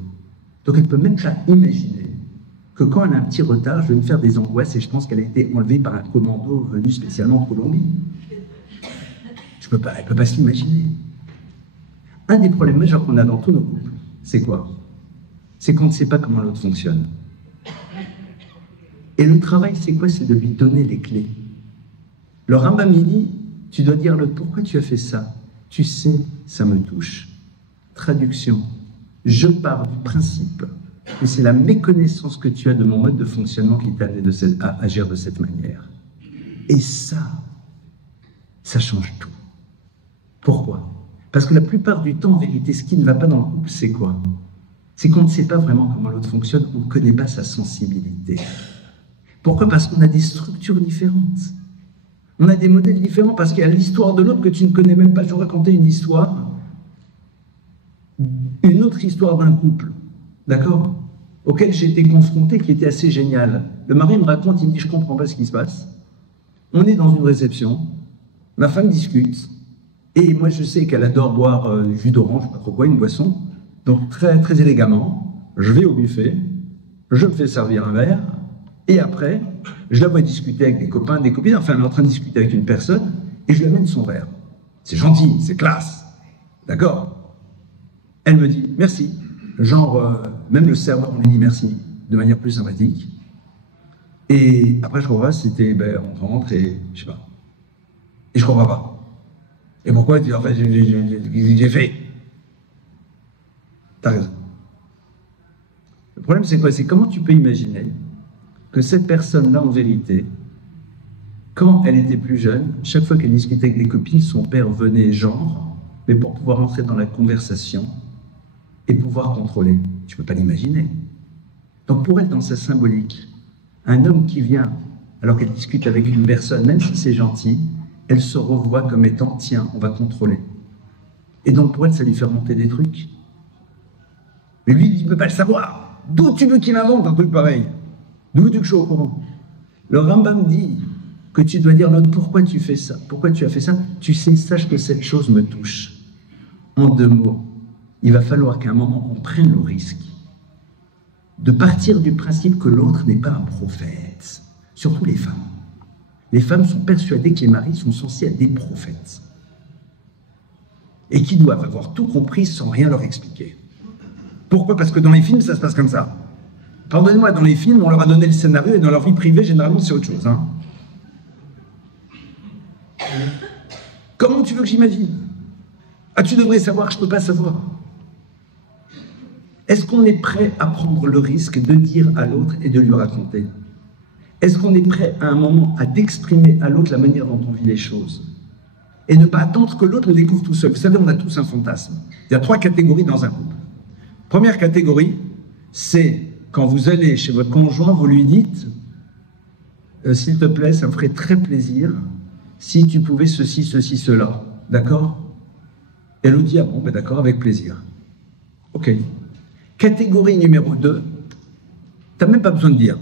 Donc, elle peut même pas imaginer que quand elle a un petit retard, je vais me faire des angoisses et je pense qu'elle a été enlevée par un commando venu spécialement de Colombie. Elle peut pas se l'imaginer. Un des problèmes majeurs qu'on a dans tous nos couples, c'est quoi? C'est qu'on ne sait pas comment l'autre fonctionne. Et le travail, c'est quoi? C'est de lui donner les clés. Le Rambam il dit, tu dois dire à l'autre, pourquoi tu as fait ça? Tu sais, ça me touche. Traduction, je pars du principe que c'est la méconnaissance que tu as de mon mode de fonctionnement qui t'a amené à agir de cette manière. Et ça change tout. Pourquoi? Parce que la plupart du temps, en vérité, ce qui ne va pas dans le couple, c'est quoi? C'est qu'on ne sait pas vraiment comment l'autre fonctionne, on ne connaît pas sa sensibilité. Pourquoi? Parce qu'on a des structures différentes. On a des modèles différents parce qu'il y a l'histoire de l'autre que tu ne connais même pas. Je vais vous raconter une autre histoire d'un couple, d'accord? Auquel j'ai été confronté, qui était assez génial. Le mari me raconte, il me dit, je ne comprends pas ce qui se passe. On est dans une réception, ma femme discute, et moi je sais qu'elle adore boire du jus d'orange, je ne sais pas trop quoi, une boisson. Donc très, très élégamment, je vais au buffet, je me fais servir un verre, et après, je la vois discuter avec des copains, des copines, enfin elle est en train de discuter avec une personne, et je lui amène son verre. C'est gentil, c'est classe, d'accord? Elle me dit merci, genre, même le serveur me dit merci, de manière plus sympathique. Et après je comprends, c'était, on rentre et je sais pas. Et je comprends pas. Et pourquoi? En fait, j'ai fait. T'as raison. Le problème, c'est quoi? C'est comment tu peux imaginer que cette personne-là, en vérité, quand elle était plus jeune, chaque fois qu'elle discutait avec des copines, son père venait genre, mais pour pouvoir entrer dans la conversation et pouvoir contrôler. Tu peux pas l'imaginer. Donc pour elle, dans sa symbolique, un homme qui vient, alors qu'elle discute avec une personne, même si c'est gentil, elle se revoit comme étant, tiens, on va contrôler. Et donc pour elle, ça lui fait remonter des trucs. Mais lui, il ne peut pas le savoir. D'où tu veux qu'il invente un truc pareil? D'où tu veux que je sois au courant? Le Rambam dit que tu dois dire à l'autre, pourquoi tu fais ça? Pourquoi tu as fait ça? Tu sais, sache que cette chose me touche. En 2 mots, il va falloir qu'à un moment, on prenne le risque de partir du principe que l'autre n'est pas un prophète. Surtout les femmes. Les femmes sont persuadées que les maris sont censés être des prophètes. Et qu'ils doivent avoir tout compris sans rien leur expliquer. Pourquoi? Parce que dans les films, ça se passe comme ça. Pardonnez-moi, dans les films, on leur a donné le scénario et dans leur vie privée, généralement, c'est autre chose. Hein. Comment tu veux que j'imagine? Ah, tu devrais savoir que je ne peux pas savoir. Est-ce qu'on est prêt à prendre le risque de dire à l'autre et de lui raconter? Est-ce qu'on est prêt à un moment à d'exprimer à l'autre la manière dont on vit les choses? Et ne pas attendre que l'autre le découvre tout seul. Vous savez, on a tous un fantasme. Il y a 3 catégories dans un couple. Première catégorie, c'est quand vous allez chez votre conjoint, vous lui dites s'il te plaît, ça me ferait très plaisir si tu pouvais ceci, ceci, cela. D'accord? Et l'autre dit, ah bon, ben d'accord, avec plaisir. Ok. Catégorie numéro 2, tu n'as même pas besoin de dire.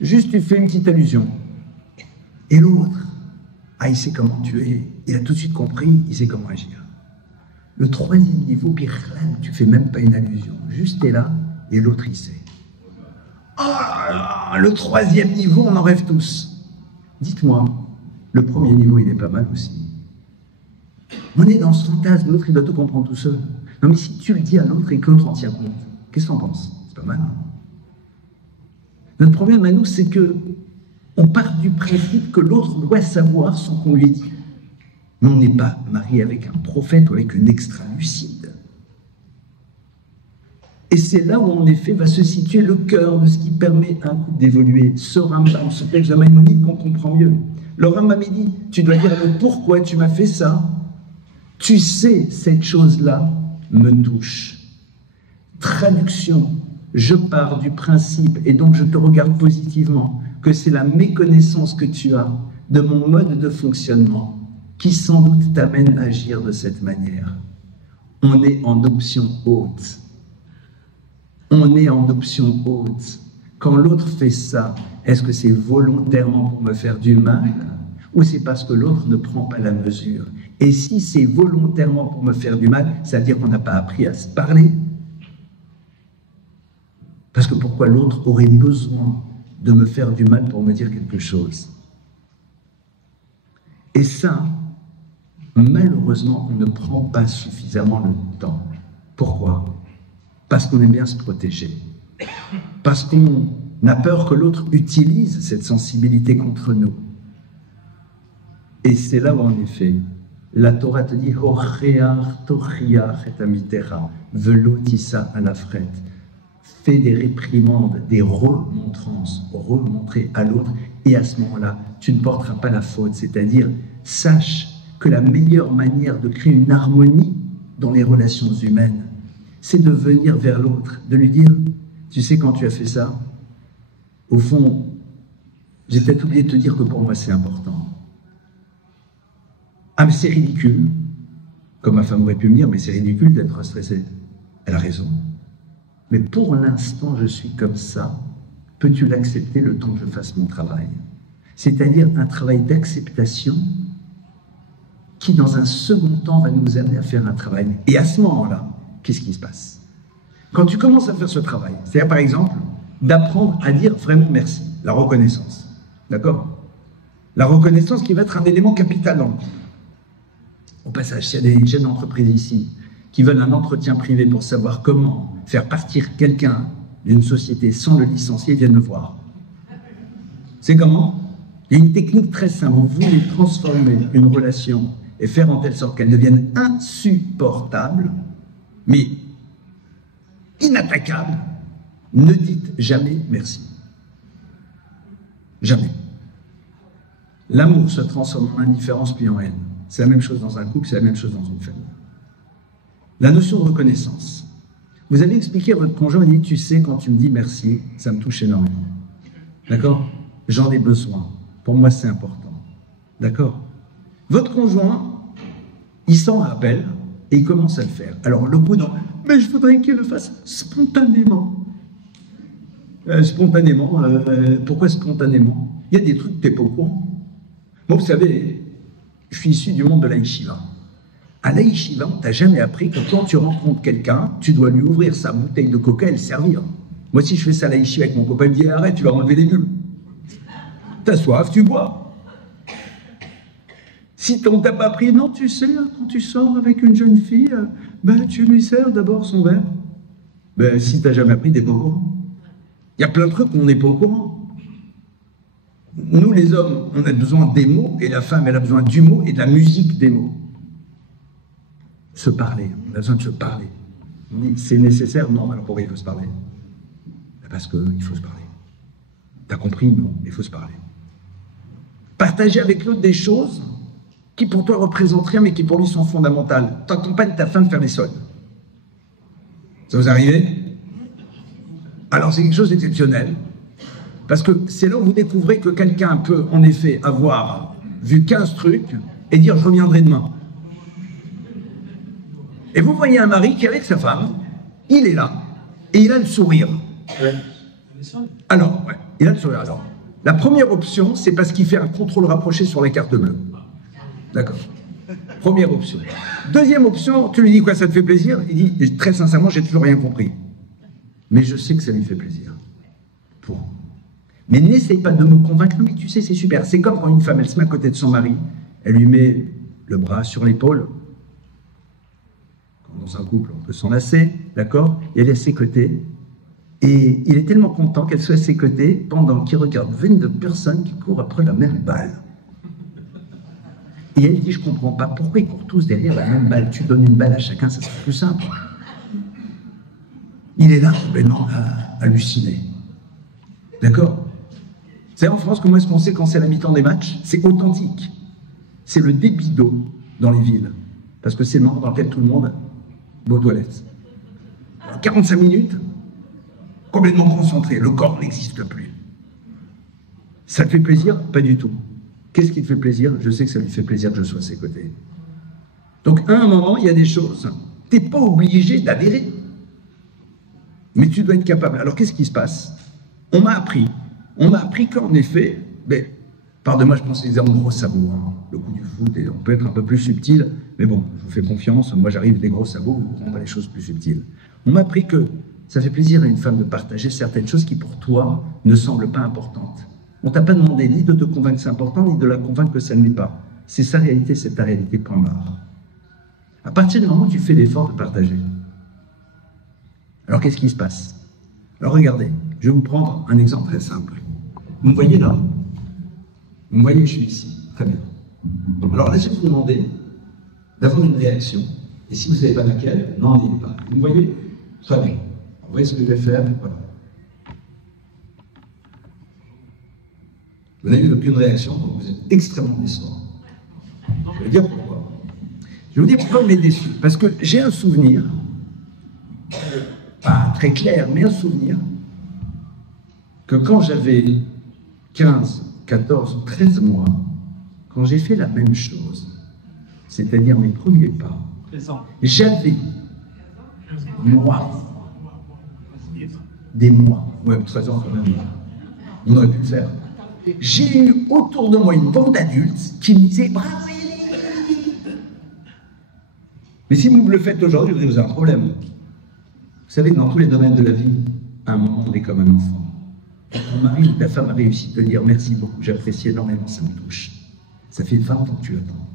Juste, tu fais une petite allusion. Et l'autre, ah, il sait comment tu es, il a tout de suite compris, il sait comment agir. Le 3e niveau, pire, tu fais même pas une allusion. Juste, tu es là, et l'autre, il sait. Oh, le 3e niveau, on en rêve tous. Dites-moi, le 1er niveau, il est pas mal aussi. On est dans ce fantasme, l'autre, il doit tout comprendre tout seul. Non, mais si tu le dis à l'autre et que l'autre en tient compte, qu'est-ce que t'en penses? C'est pas mal, hein? Notre problème à nous, c'est que on part du principe que l'autre doit savoir sans qu'on lui dise. Mais on n'est pas marié avec un prophète ou avec une extra-lucide. Et c'est là où, en effet, va se situer le cœur de ce qui permet à un couple d'évoluer. Ce Rambam, ce texte de Maïmonide qu'on comprend mieux. Le Rambam dit, tu dois dire pourquoi tu m'as fait ça. Tu sais, cette chose-là me touche. Traduction, je pars du principe, et donc je te regarde positivement, que c'est la méconnaissance que tu as de mon mode de fonctionnement qui sans doute t'amène à agir de cette manière. On est en option haute. On est en option haute. Quand l'autre fait ça, est-ce que c'est volontairement pour me faire du mal ou c'est parce que l'autre ne prend pas la mesure? Et si c'est volontairement pour me faire du mal, ça veut dire qu'on n'a pas appris à se parler. Parce que pourquoi l'autre aurait besoin de me faire du mal pour me dire quelque chose? Et ça, malheureusement, on ne prend pas suffisamment le temps. Pourquoi? Parce qu'on aime bien se protéger. Parce qu'on a peur que l'autre utilise cette sensibilité contre nous. Et c'est là où, en effet, la Torah te dit « Hocheach tochiach et amitecha, velo tissa alafret » fais des réprimandes, des remontrances, remontrer à l'autre, et à ce moment-là, tu ne porteras pas la faute. C'est-à-dire, sache que la meilleure manière de créer une harmonie dans les relations humaines, c'est de venir vers l'autre, de lui dire, tu sais, quand tu as fait ça, au fond, j'ai peut-être oublié de te dire que pour moi, c'est important. Ah, mais c'est ridicule, comme ma femme aurait pu me dire, mais c'est ridicule d'être stressé. Elle a raison. Mais pour l'instant, je suis comme ça. Peux-tu l'accepter le temps que je fasse mon travail? C'est-à-dire un travail d'acceptation qui, dans un second temps, va nous amener à faire un travail. Et à ce moment-là, qu'est-ce qui se passe? Quand tu commences à faire ce travail, c'est-à-dire, par exemple, d'apprendre à dire vraiment merci, la reconnaissance. D'accord? La reconnaissance qui va être un élément capital dans le couple. Au passage, s'il y a des chefs d'entreprise ici qui veulent un entretien privé pour savoir comment faire partir quelqu'un d'une société sans le licencier, viennent me voir. C'est comment? Il y a une technique très simple. Vous voulez transformer une relation et faire en telle sorte qu'elle devienne insupportable, mais inattaquable. Ne dites jamais merci. Jamais. L'amour se transforme en indifférence puis en haine. C'est la même chose dans un couple, c'est la même chose dans une famille. La notion de reconnaissance. Vous avez expliqué à votre conjoint, il dit, tu sais, quand tu me dis merci, ça me touche énormément. D'accord? J'en ai besoin. Pour moi, c'est important. D'accord? Votre conjoint, il s'en rappelle et il commence à le faire. Alors, le bout mais je voudrais qu'il le fasse spontanément. Pourquoi spontanément? Il y a des trucs que tu n'es pas au courant. Moi, vous savez, je suis issu du monde de la yeshiva. À la yeshiva, on t'a jamais appris que quand tu rencontres quelqu'un, tu dois lui ouvrir sa bouteille de coca et le servir. Moi, si je fais ça à la yeshiva avec mon copain, il me dit arrête, tu vas enlever les bulles. T'as soif, tu bois. Si on t'a pas appris, non, tu sais, quand tu sors avec une jeune fille, tu lui sers d'abord son verre. Si t'as jamais appris, t'es pas au courant. Il y a plein de trucs qu'on n'est pas au courant. Nous, les hommes, on a besoin des mots, et la femme, elle a besoin du mot et de la musique des mots. Se parler, on a besoin de se parler. On dit, c'est nécessaire? Non, alors pourquoi il faut se parler? Parce qu'il faut se parler. T'as compris? Non, il faut se parler. Partager avec l'autre des choses qui pour toi représentent rien, mais qui pour lui sont fondamentales. T'accompagnes ta femme faire les soldes. Ça vous arrive? Alors c'est quelque chose d'exceptionnel, parce que c'est là où vous découvrez que quelqu'un peut en effet avoir vu 15 trucs et dire je reviendrai demain. Et vous voyez un mari qui est avec sa femme, il est là, et il a le sourire. Alors, il a le sourire. Alors, la première option, c'est parce qu'il fait un contrôle rapproché sur la carte bleue. D'accord. Première option. Deuxième option, tu lui dis quoi, ça te fait plaisir? Il dit, très sincèrement, j'ai toujours rien compris. Mais je sais que ça lui fait plaisir. Point. Mais n'essaye pas de me convaincre, mais tu sais, c'est super. C'est comme quand une femme, elle se met à côté de son mari, elle lui met le bras sur l'épaule. Dans un couple, on peut s'enlacer, d'accord? Et elle est à ses côtés. Et il est tellement content qu'elle soit à ses côtés pendant qu'il regarde 22 personnes qui courent après la même balle. Et elle dit, je comprends pas, pourquoi ils courent tous derrière la même balle? Tu donnes une balle à chacun, ça serait plus simple. Il est là complètement halluciné. D'accord? Vous savez, en France, comment est-ce qu'on sait quand c'est la mi-temps des matchs? C'est authentique. C'est le débit d'eau dans les villes. Parce que c'est le moment dans lequel tout le monde va aux toilettes. 45 minutes, complètement concentré, le corps n'existe plus. Ça te fait plaisir? Pas du tout. Qu'est-ce qui te fait plaisir? Je sais que ça lui fait plaisir que je sois à ses côtés. Donc, à un moment, il y a des choses, tu n'es pas obligé d'adhérer. Mais tu dois être capable. Alors, qu'est-ce qui se passe? On m'a appris qu'en effet, pardonnez-moi, je pense que c'est un gros sabot, le coup du foot, et on peut être un peu plus subtil, mais bon, je vous fais confiance, moi j'arrive des gros sabots, on va les choses plus subtiles. On m'a appris que ça fait plaisir à une femme de partager certaines choses qui pour toi ne semblent pas importantes. On t'a pas demandé ni de te convaincre que c'est important, ni de la convaincre que ça ne l'est pas. C'est sa réalité, c'est ta réalité, point barre. À partir du moment où tu fais l'effort de partager, alors qu'est-ce qui se passe? Alors regardez, je vais vous prendre un exemple très simple. Vous me voyez là? Vous me voyez, je suis ici. Très bien. Alors là, je vais vous demander d'avoir une réaction. Et si vous ne savez pas laquelle, n'en ayez pas. Vous voyez? Très bien. Vous voyez ce que je vais faire? Voilà. Vous n'avez eu aucune réaction, donc vous êtes extrêmement décevant. Je vais vous dire pourquoi. Je vais vous dire pourquoi on est déçu. Parce que j'ai un souvenir, pas très clair, mais un souvenir, que quand j'avais 15, 14, 13 mois, quand j'ai fait la même chose, c'est-à-dire mes premiers pas, j'avais, des mois, ouais, 13 ans quand même, on aurait pu le faire. J'ai eu autour de moi une bande d'adultes qui me disaient « Bravo, Élie !» Mais si vous me le faites aujourd'hui, vous avez un problème. Vous savez, dans tous les domaines de la vie, à un moment, on est comme un enfant. Quand ton mari ou ta femme a réussi à te dire « Merci beaucoup, j'apprécie énormément, ça me touche. » Ça fait 20 ans que tu attends.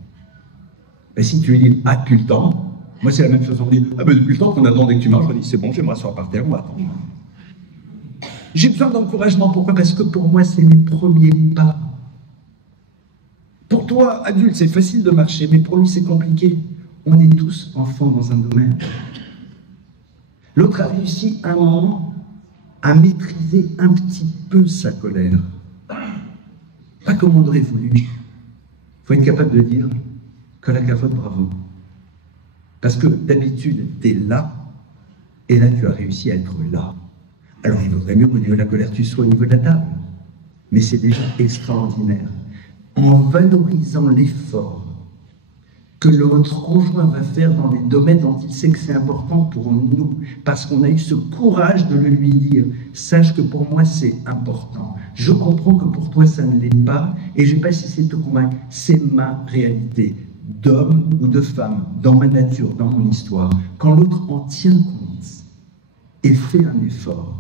Et si tu lui dis « Ah, depuis le temps », moi c'est la même chose, on me dit « Ah ben depuis le temps qu'on attendait que tu marches », je dis « C'est bon, je vais m'asseoir par terre, on va attendre. » J'ai besoin d'encouragement, pourquoi? Parce que pour moi, c'est les premiers pas. Pour toi, adulte, c'est facile de marcher, mais pour lui, c'est compliqué. On est tous enfants dans un domaine. L'autre a réussi un moment à maîtriser un petit peu sa colère. Pas comme on aurait voulu. Il faut être capable de dire que la cavote, bravo. Parce que d'habitude, tu es là, et là, tu as réussi à être là. Alors, il vaudrait mieux qu'au niveau de la colère, tu sois au niveau de la table. Mais c'est déjà extraordinaire. En valorisant l'effort que l'autre conjoint va faire dans des domaines dont il sait que c'est important pour nous, parce qu'on a eu ce courage de le lui dire, sache que pour moi c'est important. Je comprends que pour toi ça ne l'est pas, et je ne vais pas essayer de te convaincre, c'est ma réalité, d'homme ou de femme, dans ma nature, dans mon histoire. Quand l'autre en tient compte et fait un effort,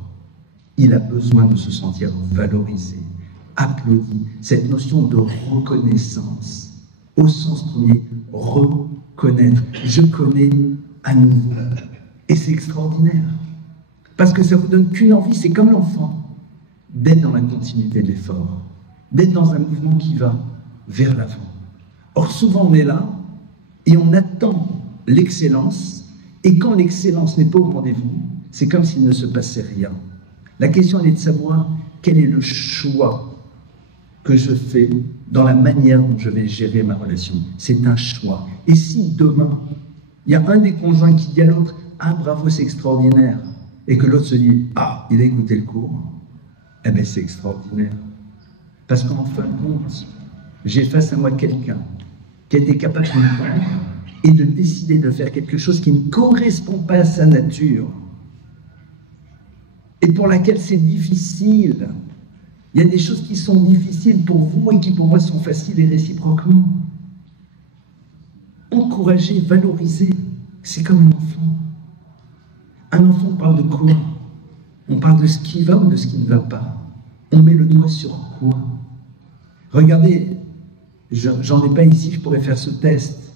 il a besoin de se sentir valorisé, applaudi, cette notion de reconnaissance. Au sens premier, reconnaître. Je connais à nouveau. Et c'est extraordinaire. Parce que ça ne vous donne qu'une envie, c'est comme l'enfant, d'être dans la continuité de l'effort, d'être dans un mouvement qui va vers l'avant. Or, souvent, on est là et on attend l'excellence, et quand l'excellence n'est pas au rendez-vous, c'est comme s'il ne se passait rien. La question est de savoir quel est le choix que je fais dans la manière dont je vais gérer ma relation. C'est un choix. Et si demain, il y a un des conjoints qui dit à l'autre « Ah, bravo, c'est extraordinaire », et que l'autre se dit « Ah, il a écouté le cours », eh bien, c'est extraordinaire. Parce qu'en fin de compte, j'ai face à moi quelqu'un qui a été capable de comprendre et de décider de faire quelque chose qui ne correspond pas à sa nature et pour laquelle c'est difficile. Il y a des choses qui sont difficiles pour vous et qui pour moi sont faciles et réciproquement. Encourager, valoriser, c'est comme un enfant. Un enfant, on parle de quoi? On parle de ce qui va ou de ce qui ne va pas. On met le doigt sur quoi? Regardez, j'en ai pas ici, je pourrais faire ce test.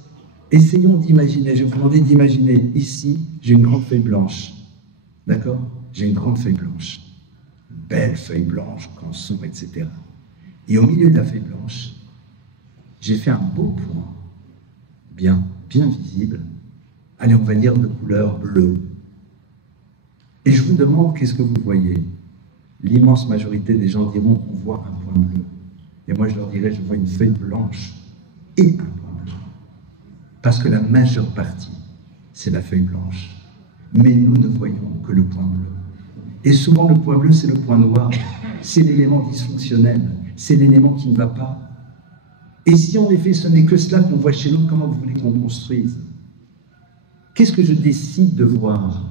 Essayons d'imaginer, je vais vous demander d'imaginer. Ici, j'ai une grande feuille blanche. D'accord? J'ai une grande feuille blanche. Belle feuille blanche, canson, etc. Et au milieu de la feuille blanche, j'ai fait un beau point, bien visible, allez, on va dire de couleur bleue. Et je vous demande, qu'est-ce que vous voyez? L'immense majorité des gens diront qu'on voit un point bleu. Et moi, je leur dirais, je vois une feuille blanche et un point bleu. Parce que la majeure partie, c'est la feuille blanche. Mais nous ne voyons que le point bleu. Et souvent, le point bleu, c'est le point noir. C'est l'élément dysfonctionnel. C'est l'élément qui ne va pas. Et si en effet, ce n'est que cela qu'on voit chez l'autre, comment vous voulez qu'on construise? Qu'est-ce que je décide de voir?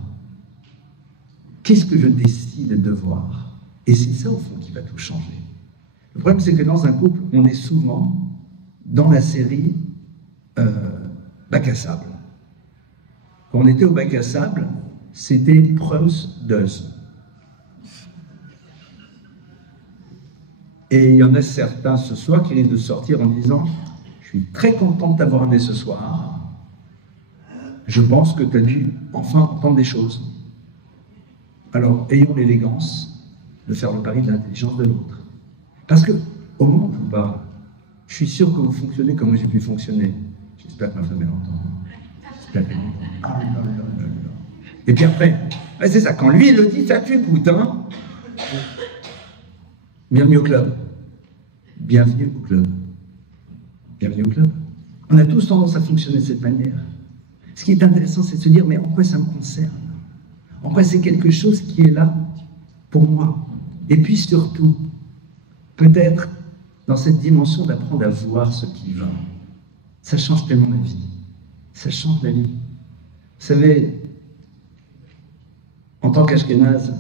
Qu'est-ce que je décide de voir? Et c'est ça, au fond, qui va tout changer. Le problème, c'est que dans un couple, on est souvent dans la série bac à sable. Quand on était au bac à sable, c'était Prums Does. Et il y en a certains ce soir qui risquent de sortir en disant « Je suis très content de t'avoir amené ce soir. Je pense que tu as dû enfin entendre des choses. » Alors, ayons l'élégance de faire le pari de l'intelligence de l'autre. Parce que, au moment où je vous parle, Je suis sûr que vous fonctionnez comme moi j'ai pu fonctionner. J'espère que ma femme elle entend. J'espère qu'elle entend. Ah, là, là, là, là. Et puis après, c'est ça, quand lui il le dit, ça t'écoute, hein. Bienvenue au club. Bienvenue au club. Bienvenue au club. On a tous tendance à fonctionner de cette manière. Ce qui est intéressant, c'est de se dire, mais en quoi ça me concerne? En quoi c'est quelque chose qui est là pour moi? Et puis surtout, peut-être dans cette dimension d'apprendre à voir ce qui va. Ça change tellement la vie. Ça change la vie. Vous savez, en tant qu'Ashkénaze,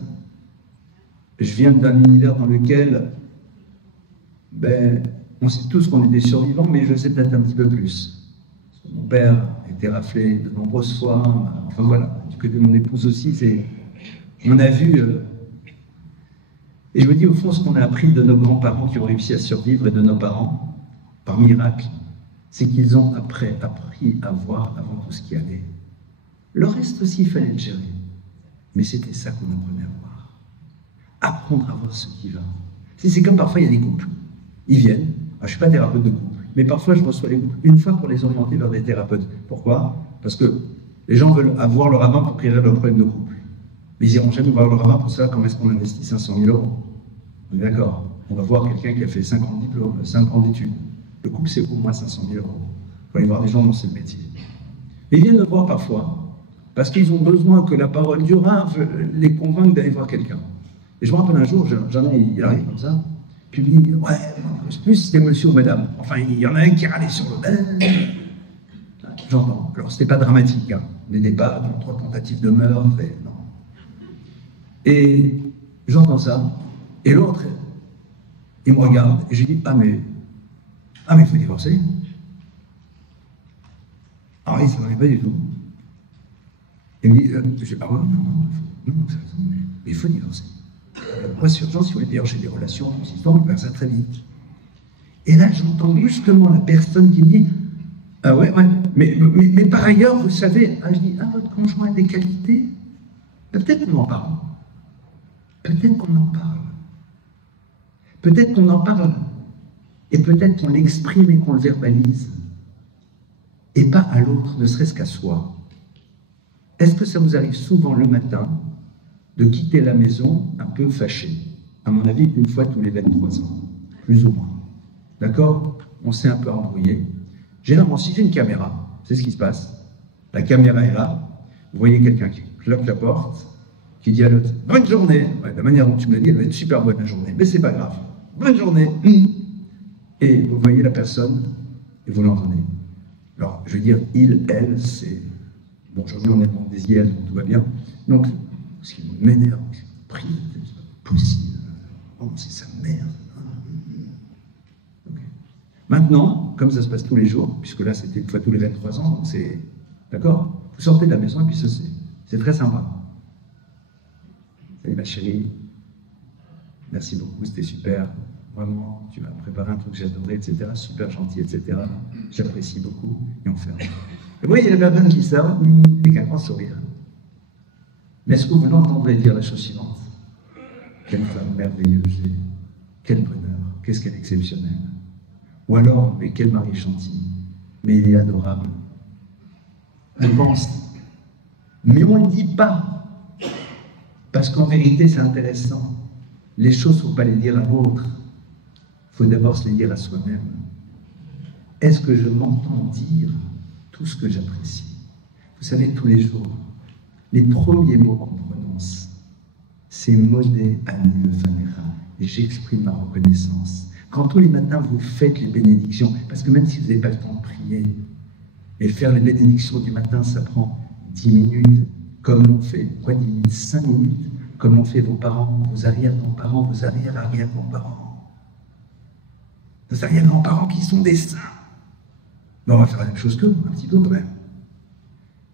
je viens d'un univers dans lequel, on sait tous qu'on est des survivants, mais je sais peut-être un petit peu plus. Mon père a été raflé de nombreuses fois, enfin voilà, du côté de mon épouse aussi, on a vu, et je me dis au fond, ce qu'on a appris de nos grands-parents qui ont réussi à survivre et de nos parents, par miracle, c'est qu'ils ont appris à voir avant tout ce qui allait. Le reste aussi, il fallait le gérer. Mais c'était ça qu'on apprenait à voir. Apprendre à voir ce qui va. C'est comme parfois, il y a des couples. Ils viennent. Je ne suis pas thérapeute de couple, mais parfois, je reçois les couples une fois pour les orienter vers des thérapeutes. Pourquoi? Parce que les gens veulent avoir le rabbin pour créer leur problème de couple. Mais ils n'iront jamais voir le rabbin pour savoir comment est-ce qu'on investit 500 000 €. On est d'accord? On va voir quelqu'un qui a fait 5 ans de diplôme, 5 ans d'études. Le couple, c'est au moins 500 000 €. Il faut aller voir des gens dont c'est le métier. Mais ils viennent me voir parfois, parce qu'ils ont besoin que la parole du Rav les convainque d'aller voir quelqu'un. Et je me rappelle un jour, j'en ai, il arrive comme ça, puis il me dit, ouais, plus c'était monsieur ou madame. Enfin, il y en a un qui râlait sur le... J'entends. Alors, c'était pas dramatique, hein. On n'était pas dans 3 tentatives de meurtre, et non. Et j'entends ça, et l'autre, il me regarde, et je lui dis, ah mais il faut divorcer. Alors, il ne savait pas du tout. Il me dit, je dis, ah ouais, non, mais il faut divorcer. Moi, sur urgence, si vous voulez, d'ailleurs, j'ai des relations consistantes, on peut faire ça très vite. Et là, j'entends brusquement la personne qui me dit, ah ouais, mais par ailleurs, vous savez, je dis, votre conjoint a des qualités, peut-être qu'on en parle. Peut-être qu'on en parle. Peut-être qu'on en parle, et peut-être qu'on l'exprime et qu'on le verbalise, et pas à l'autre, ne serait-ce qu'à soi. Est-ce que ça vous arrive souvent le matin de quitter la maison un peu fâché? À mon avis, une fois tous les 23 ans, plus ou moins. D'accord? On s'est un peu embrouillé. Généralement, si j'ai une caméra, c'est ce qui se passe. La caméra est là, vous voyez quelqu'un qui claque la porte, qui dit à l'autre, bonne journée. Ouais, de la manière dont tu me l'as dit, elle va être super bonne la journée, mais c'est pas grave. Bonne journée. Et vous voyez la personne, et vous l'entendez. Alors, je veux dire, il, elle, c'est... Bon, aujourd'hui, on est dans des IL, donc tout va bien. Donc, ce qui m'énerve, c'est pris, c'est pas possible. Oh, c'est sa mère. Okay. Maintenant, comme ça se passe tous les jours, puisque là, c'était une fois tous les 23 ans, donc c'est... D'accord? Vous sortez de la maison et puis ça, c'est très sympa. Salut ma chérie. Merci beaucoup, c'était super. Vraiment, tu m'as préparé un truc que j'adorais, etc. Super gentil, etc. J'apprécie beaucoup. Et on ferme. Et vous voyez, il y a la personne qui sort avec un grand sourire. Mais est-ce que vous l'entendrez dire la chose suivante? Quelle femme merveilleuse j'ai. Quel bonheur. Qu'est-ce qu'elle est exceptionnelle. Ou alors, mais quel mari gentil. Mais il est adorable. On pense. Mais on ne le dit pas. Parce qu'en vérité, c'est intéressant. Les choses, il ne faut pas les dire à l'autre. Il faut d'abord se les dire à soi-même. Est-ce que je m'entends dire tout ce que j'apprécie? Vous savez, tous les jours, les premiers mots qu'on prononce, c'est Modé Ani le Fanera. Et j'exprime ma reconnaissance. Quand tous les matins, vous faites les bénédictions, parce que même si vous n'avez pas le temps de prier, et faire les bénédictions du matin, ça prend 10 minutes, comme l'ont fait, 10 minutes, 5 minutes, comme l'ont fait vos parents, vos arrière-grands-parents, vos arrière-arrière-grands-parents. Vos arrière-grands-parents qui sont des saints. Mais on va faire la même chose qu'eux, un petit peu quand même.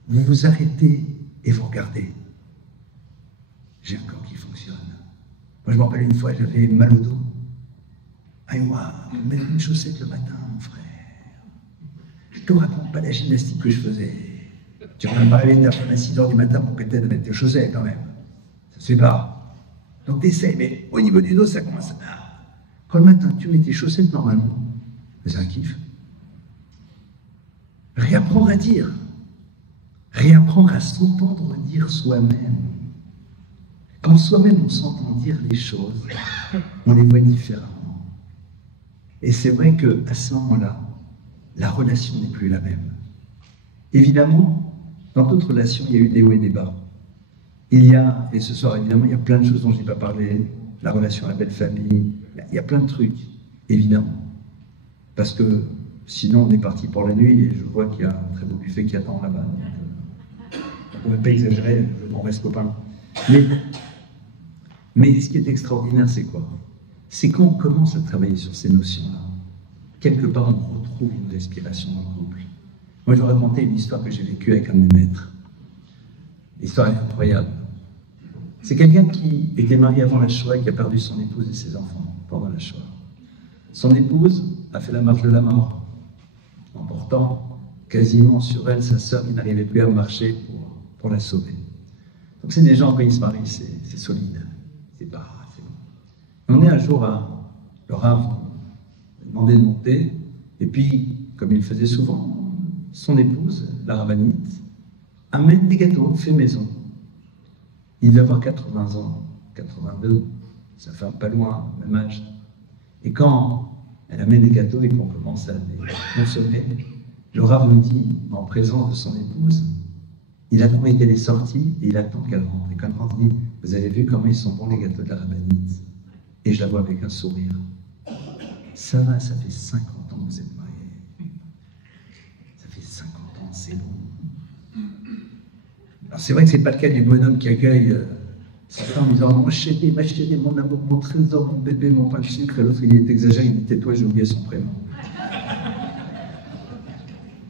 Vous vous arrêtez et vous regardez. J'ai un corps qui fonctionne. Moi, je me rappelle une fois, j'avais mal au dos. Ah, moi, mettre une chaussette le matin, mon frère. Je te raconte pas la gymnastique que je faisais. Tu vas pas réveiller à 6 h du matin pour peut-être mettre tes chaussettes quand même. Ça se fait pas. Donc t'essayes, mais au niveau du dos, ça commence à... Quand le matin, tu mets tes chaussettes normalement, c'est un kiff. Réapprendre à dire. Réapprendre à s'entendre dire soi-même. Quand soi-même on s'entend dire les choses, on les voit différemment. Et c'est vrai qu'à ce moment-là, la relation n'est plus la même. Évidemment, dans toute relation, il y a eu des hauts et des bas. Il y a, et ce soir évidemment, il y a plein de choses dont je n'ai pas parlé, la relation à la belle famille, il y a plein de trucs, évidemment. Parce que sinon on est parti pour la nuit et je vois qu'il y a un très beau buffet qui attend là-bas. On ne peut pas exagérer, on reste copains. Mais ce qui est extraordinaire, c'est quoi? C'est quand on commence à travailler sur ces notions-là, quelque part on retrouve une respiration dans le couple. Moi je vais raconter une histoire que j'ai vécue avec un de mes maîtres. L'histoire est incroyable. C'est quelqu'un qui était marié avant la Shoah et qui a perdu son épouse et ses enfants pendant la Shoah. Son épouse a fait la marche de la mort, en portant quasiment sur elle sa sœur qui n'arrivait plus à marcher pour la sauver. Donc c'est des gens, quand ils se marient, c'est solide. C'est bon. On est un jour à le Rav demandé de monter, et puis, comme il faisait souvent, son épouse, la rabbinite, amène des gâteaux faits maison. Il devait avoir 80 ans, 82, sa femme pas loin, même âge. Et quand elle amène des gâteaux et qu'on commence à les consommer, le Rav nous dit, en présence de son épouse, il attend qu'elle est sortie et il attend qu'elle rentre. Et quand elle rentre, il dit, vous avez vu comment ils sont bons les gâteaux de la rabbinite? Et je la vois avec un sourire. Ça va, ça fait 50 ans que vous êtes mariés. Ça fait 50 ans, c'est bon. Alors c'est vrai que c'est pas le cas du bonhomme qui accueille sa femme en disant, mon chéri, ma chérie, mon amour, mon trésor, mon bébé, mon pain de sucre. Et l'autre, il est exagéré, il dit, tais-toi, j'ai oublié son prénom.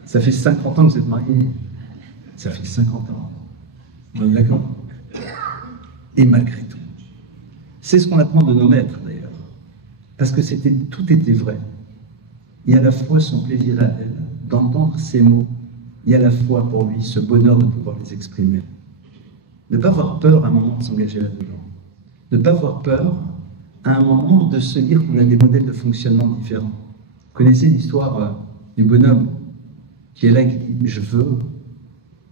Ça fait 50 ans que vous êtes mariés. Ça fait 50 ans. On est d'accord? Et malgré tout. C'est ce qu'on apprend de nos maîtres, d'ailleurs. Parce que tout était vrai. Il y a à la fois son plaisir à elle d'entendre ces mots. Il y a à la fois pour lui ce bonheur de pouvoir les exprimer. Ne pas avoir peur à un moment de s'engager là-dedans. Ne pas avoir peur à un moment de se dire qu'on a des modèles de fonctionnement différents. Vous connaissez l'histoire du bonhomme qui est là et qui dit « Je veux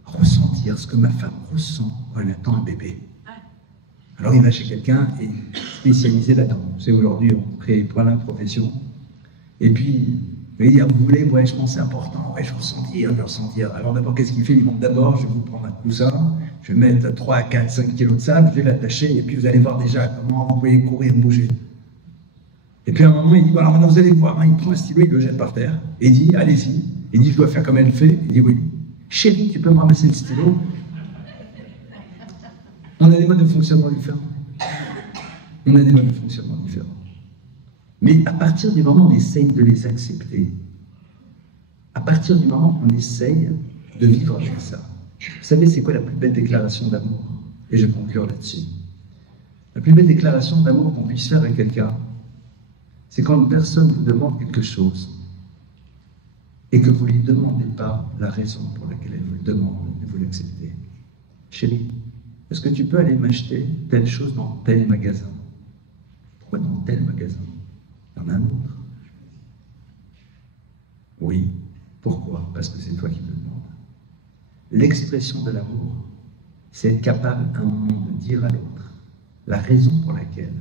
ressentir ce que ma femme ressent quand elle attend un bébé. » Alors il va chez quelqu'un et spécialisé là-dedans. Vous savez, aujourd'hui, on crée plein de professions. Et puis, il dit, vous voulez, ouais, je pense que c'est important, ouais, je veux ressentir. Alors d'abord, qu'est-ce qu'il fait? Il dit, d'abord, je vais vous prendre un coussin, je vais mettre 3, 4, 5 kilos de sable, je vais l'attacher, et puis vous allez voir déjà comment vous pouvez courir, bouger. Et puis à un moment, il dit, bon, alors maintenant vous allez voir, hein, il prend un stylo, il le jette par terre, et il dit, allez-y. Il dit, je dois faire comme elle fait. Il dit, oui. Chérie, tu peux me ramasser le stylo? On a des modes de fonctionnement différents. On a des modes de fonctionnement différents. Mais à partir du moment où on essaye de les accepter, à partir du moment où on essaye de vivre avec ça, vous savez, c'est quoi la plus belle déclaration d'amour? Et je conclure là-dessus. La plus belle déclaration d'amour qu'on puisse faire avec quelqu'un, c'est quand une personne vous demande quelque chose et que vous ne lui demandez pas la raison pour laquelle elle vous le demande et vous l'acceptez. Chérie, est-ce que tu peux aller m'acheter telle chose dans tel magasin? Pourquoi dans tel magasin? Il y en a un autre. Oui. Pourquoi? Parce que c'est toi qui me le demandes. L'expression de l'amour, c'est être capable à un moment de dire à l'autre la raison pour laquelle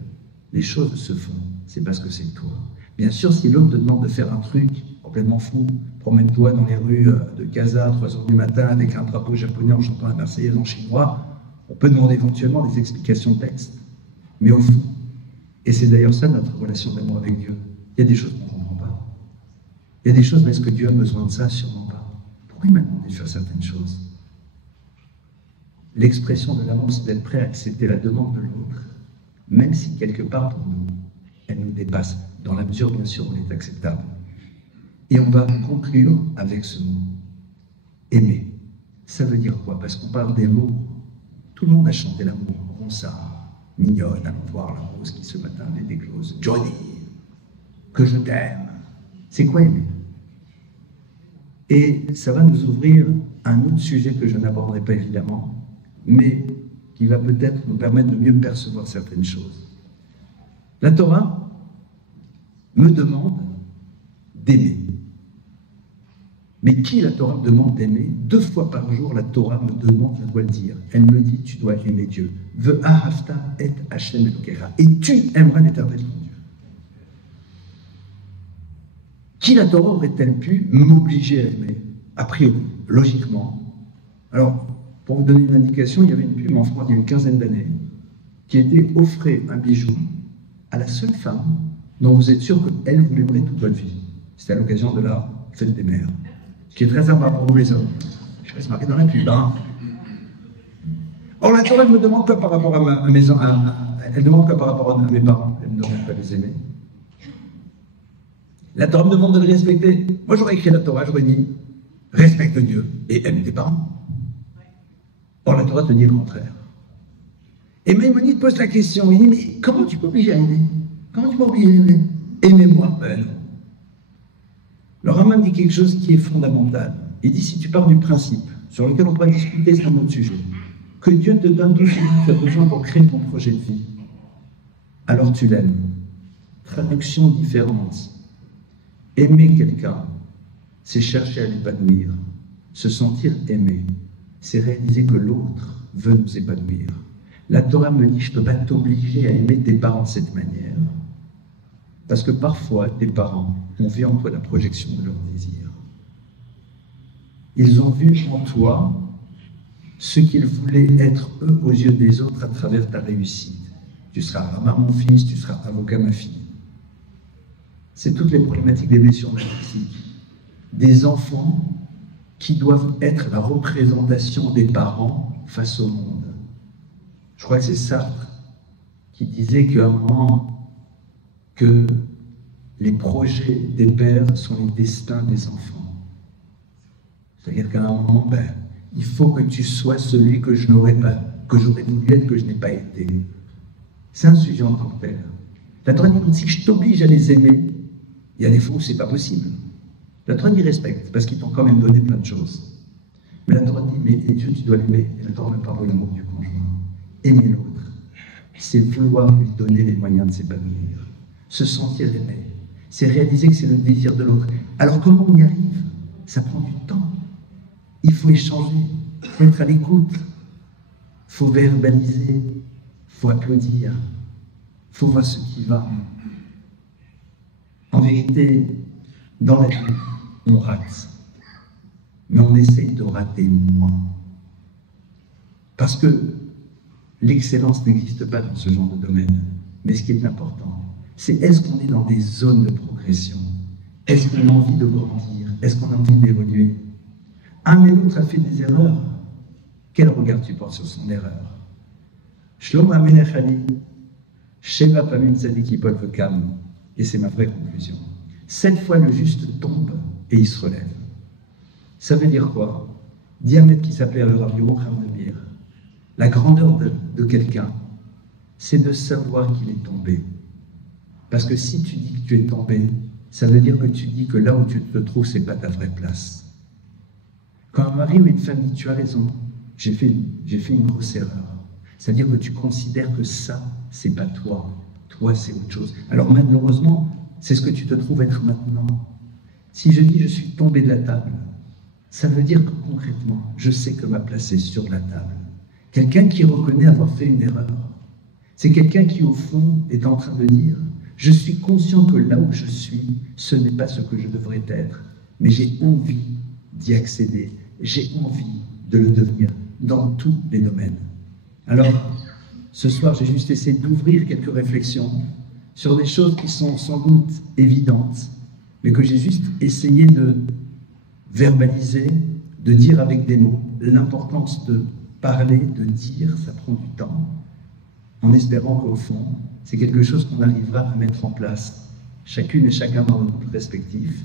les choses se font, c'est parce que c'est toi. Bien sûr, si l'autre te demande de faire un truc complètement fou, promène-toi dans les rues de Casa à 3h du matin avec un drapeau japonais en chantant la Marseillaise en chinois, on peut demander éventuellement des explications de texte. Mais au fond, et c'est d'ailleurs ça notre relation d'amour avec Dieu, il y a des choses qu'on ne comprend pas. Il y a des choses, mais est-ce que Dieu a besoin de ça? Sûrement pas. Pourquoi il m'a demandé de faire certaines choses? L'expression de l'amour, c'est d'être prêt à accepter la demande de l'autre, même si quelque part pour nous, elle nous dépasse, dans la mesure bien sûr où elle est acceptable. Et on va conclure avec ce mot. Aimer. Ça veut dire quoi? Parce qu'on parle des mots. Tout le monde a chanté l'amour. Ronsard, mignonne, allons voir la rose qui ce matin est éclose. Johnny, que je t'aime. C'est quoi aimer? Et ça va nous ouvrir un autre sujet que je n'aborderai pas évidemment, mais qui va peut-être nous permettre de mieux percevoir certaines choses. La Torah me demande d'aimer. Mais qui la Torah me demande d'aimer? 2 fois par jour, la Torah me demande, je dois le dire. Elle me dit, tu dois aimer Dieu. Ve'ahavta et Hashem Elokecha. Et tu aimeras l'Éternel ton Dieu. Qui la Torah aurait-elle pu m'obliger à aimer? A priori, logiquement. Alors, pour vous donner une indication, il y avait une pub en France il y a une quinzaine d'années qui était offrait un bijou à la seule femme dont vous êtes sûr qu'elle vous l'aimerait toute votre vie. C'était à l'occasion de la fête des mères. Ce qui est très sympa pour nous les hommes. Je vais se marquer dans la pub, hein. Or, la Torah, elle me demande quoi par rapport à mes elle demande quoi par rapport à mes parents? Elle ne me demande pas de les aimer. La Torah me demande de les respecter. Moi, j'aurais écrit la Torah, j'aurais dit respecte Dieu et aime tes parents. Or, la Torah te dit le contraire. Et Maïmonide pose la question, il dit, mais comment tu peux obliger à aimer? Comment tu peux obliger à aimer? Aimez-moi. Ben non. Le Rambam dit quelque chose qui est fondamental. Il dit, si tu pars du principe, sur lequel on pourrait discuter, c'est un autre sujet, que Dieu te donne tout ce que tu as besoin pour créer ton projet de vie, alors tu l'aimes. Traduction différente. Aimer quelqu'un, c'est chercher à l'épanouir. Se sentir aimé, c'est réaliser que l'autre veut nous épanouir. La Torah me dit, je ne peux pas t'obliger à aimer tes parents de cette manière. Parce que parfois, tes parents ont vu en toi la projection de leurs désirs. Ils ont vu en toi ce qu'ils voulaient être eux aux yeux des autres à travers ta réussite. Tu seras rama mon fils, tu seras avocat ma fille. C'est toutes les problématiques des blessures narcissiques. Des enfants qui doivent être la représentation des parents face au monde. Je crois que c'est Sartre qui disait qu'à un moment, que les projets des pères sont les destins des enfants. C'est-à-dire qu'à un moment, il faut que tu sois celui que je n'aurais pas, que j'aurais voulu être, que je n'ai pas été. C'est un sujet en tant que tel. La Torah dit, si je t'oblige à les aimer, il y a des fois où c'est pas possible. La Torah dit respecte, parce qu'ils t'ont quand même donné plein de choses. Mais la Torah dit, mais Dieu, tu dois l'aimer. Et la Torah me parle de l'amour du conjoint. Aimer l'autre, c'est vouloir lui donner les moyens de s'épanouir. Se sentir aimé, c'est réaliser que c'est le désir de l'autre. Alors comment on y arrive? Ça prend du temps. Il faut échanger, il faut être à l'écoute, il faut verbaliser, il faut applaudir, il faut voir ce qui va. En vérité, dans la vie, on rate, mais on essaye de rater moins. Parce que l'excellence n'existe pas dans ce genre de domaine. Mais ce qui est important, c'est est-ce qu'on est dans des zones de progression? Est-ce qu'on a envie de grandir? Est-ce qu'on a envie d'évoluer? Un mais l'autre a fait des erreurs. Quel regard tu portes sur son erreur? Shlomo HaMelech a dit Sheva Pamim Tzadik Yipol Vekam. Et c'est ma vraie conclusion. 7 fois le juste tombe et il se relève. Ça veut dire quoi? Dit un maître qui s'appelait le Rav Yerucham de Mir. La grandeur de quelqu'un, c'est de savoir qu'il est tombé. Parce que si tu dis que tu es tombé, ça veut dire que tu dis que là où tu te trouves, c'est pas ta vraie place. Quand un mari ou une femme dit, tu as raison, j'ai fait une grosse erreur. Ça veut dire que tu considères que ça, c'est pas toi. Toi, c'est autre chose. Alors malheureusement, c'est ce que tu te trouves être maintenant. Si je dis je suis tombé de la table, ça veut dire que concrètement, je sais que ma place est sur la table. Quelqu'un qui reconnaît avoir fait une erreur, c'est quelqu'un qui au fond est en train de dire je suis conscient que là où je suis, ce n'est pas ce que je devrais être, mais j'ai envie d'y accéder, j'ai envie de le devenir dans tous les domaines. Alors, ce soir, j'ai juste essayé d'ouvrir quelques réflexions sur des choses qui sont sans doute évidentes, mais que j'ai juste essayé de verbaliser, de dire avec des mots. L'importance de parler, de dire, ça prend du temps, en espérant qu'au fond, c'est quelque chose qu'on arrivera à mettre en place, chacune et chacun dans notre groupe respectif,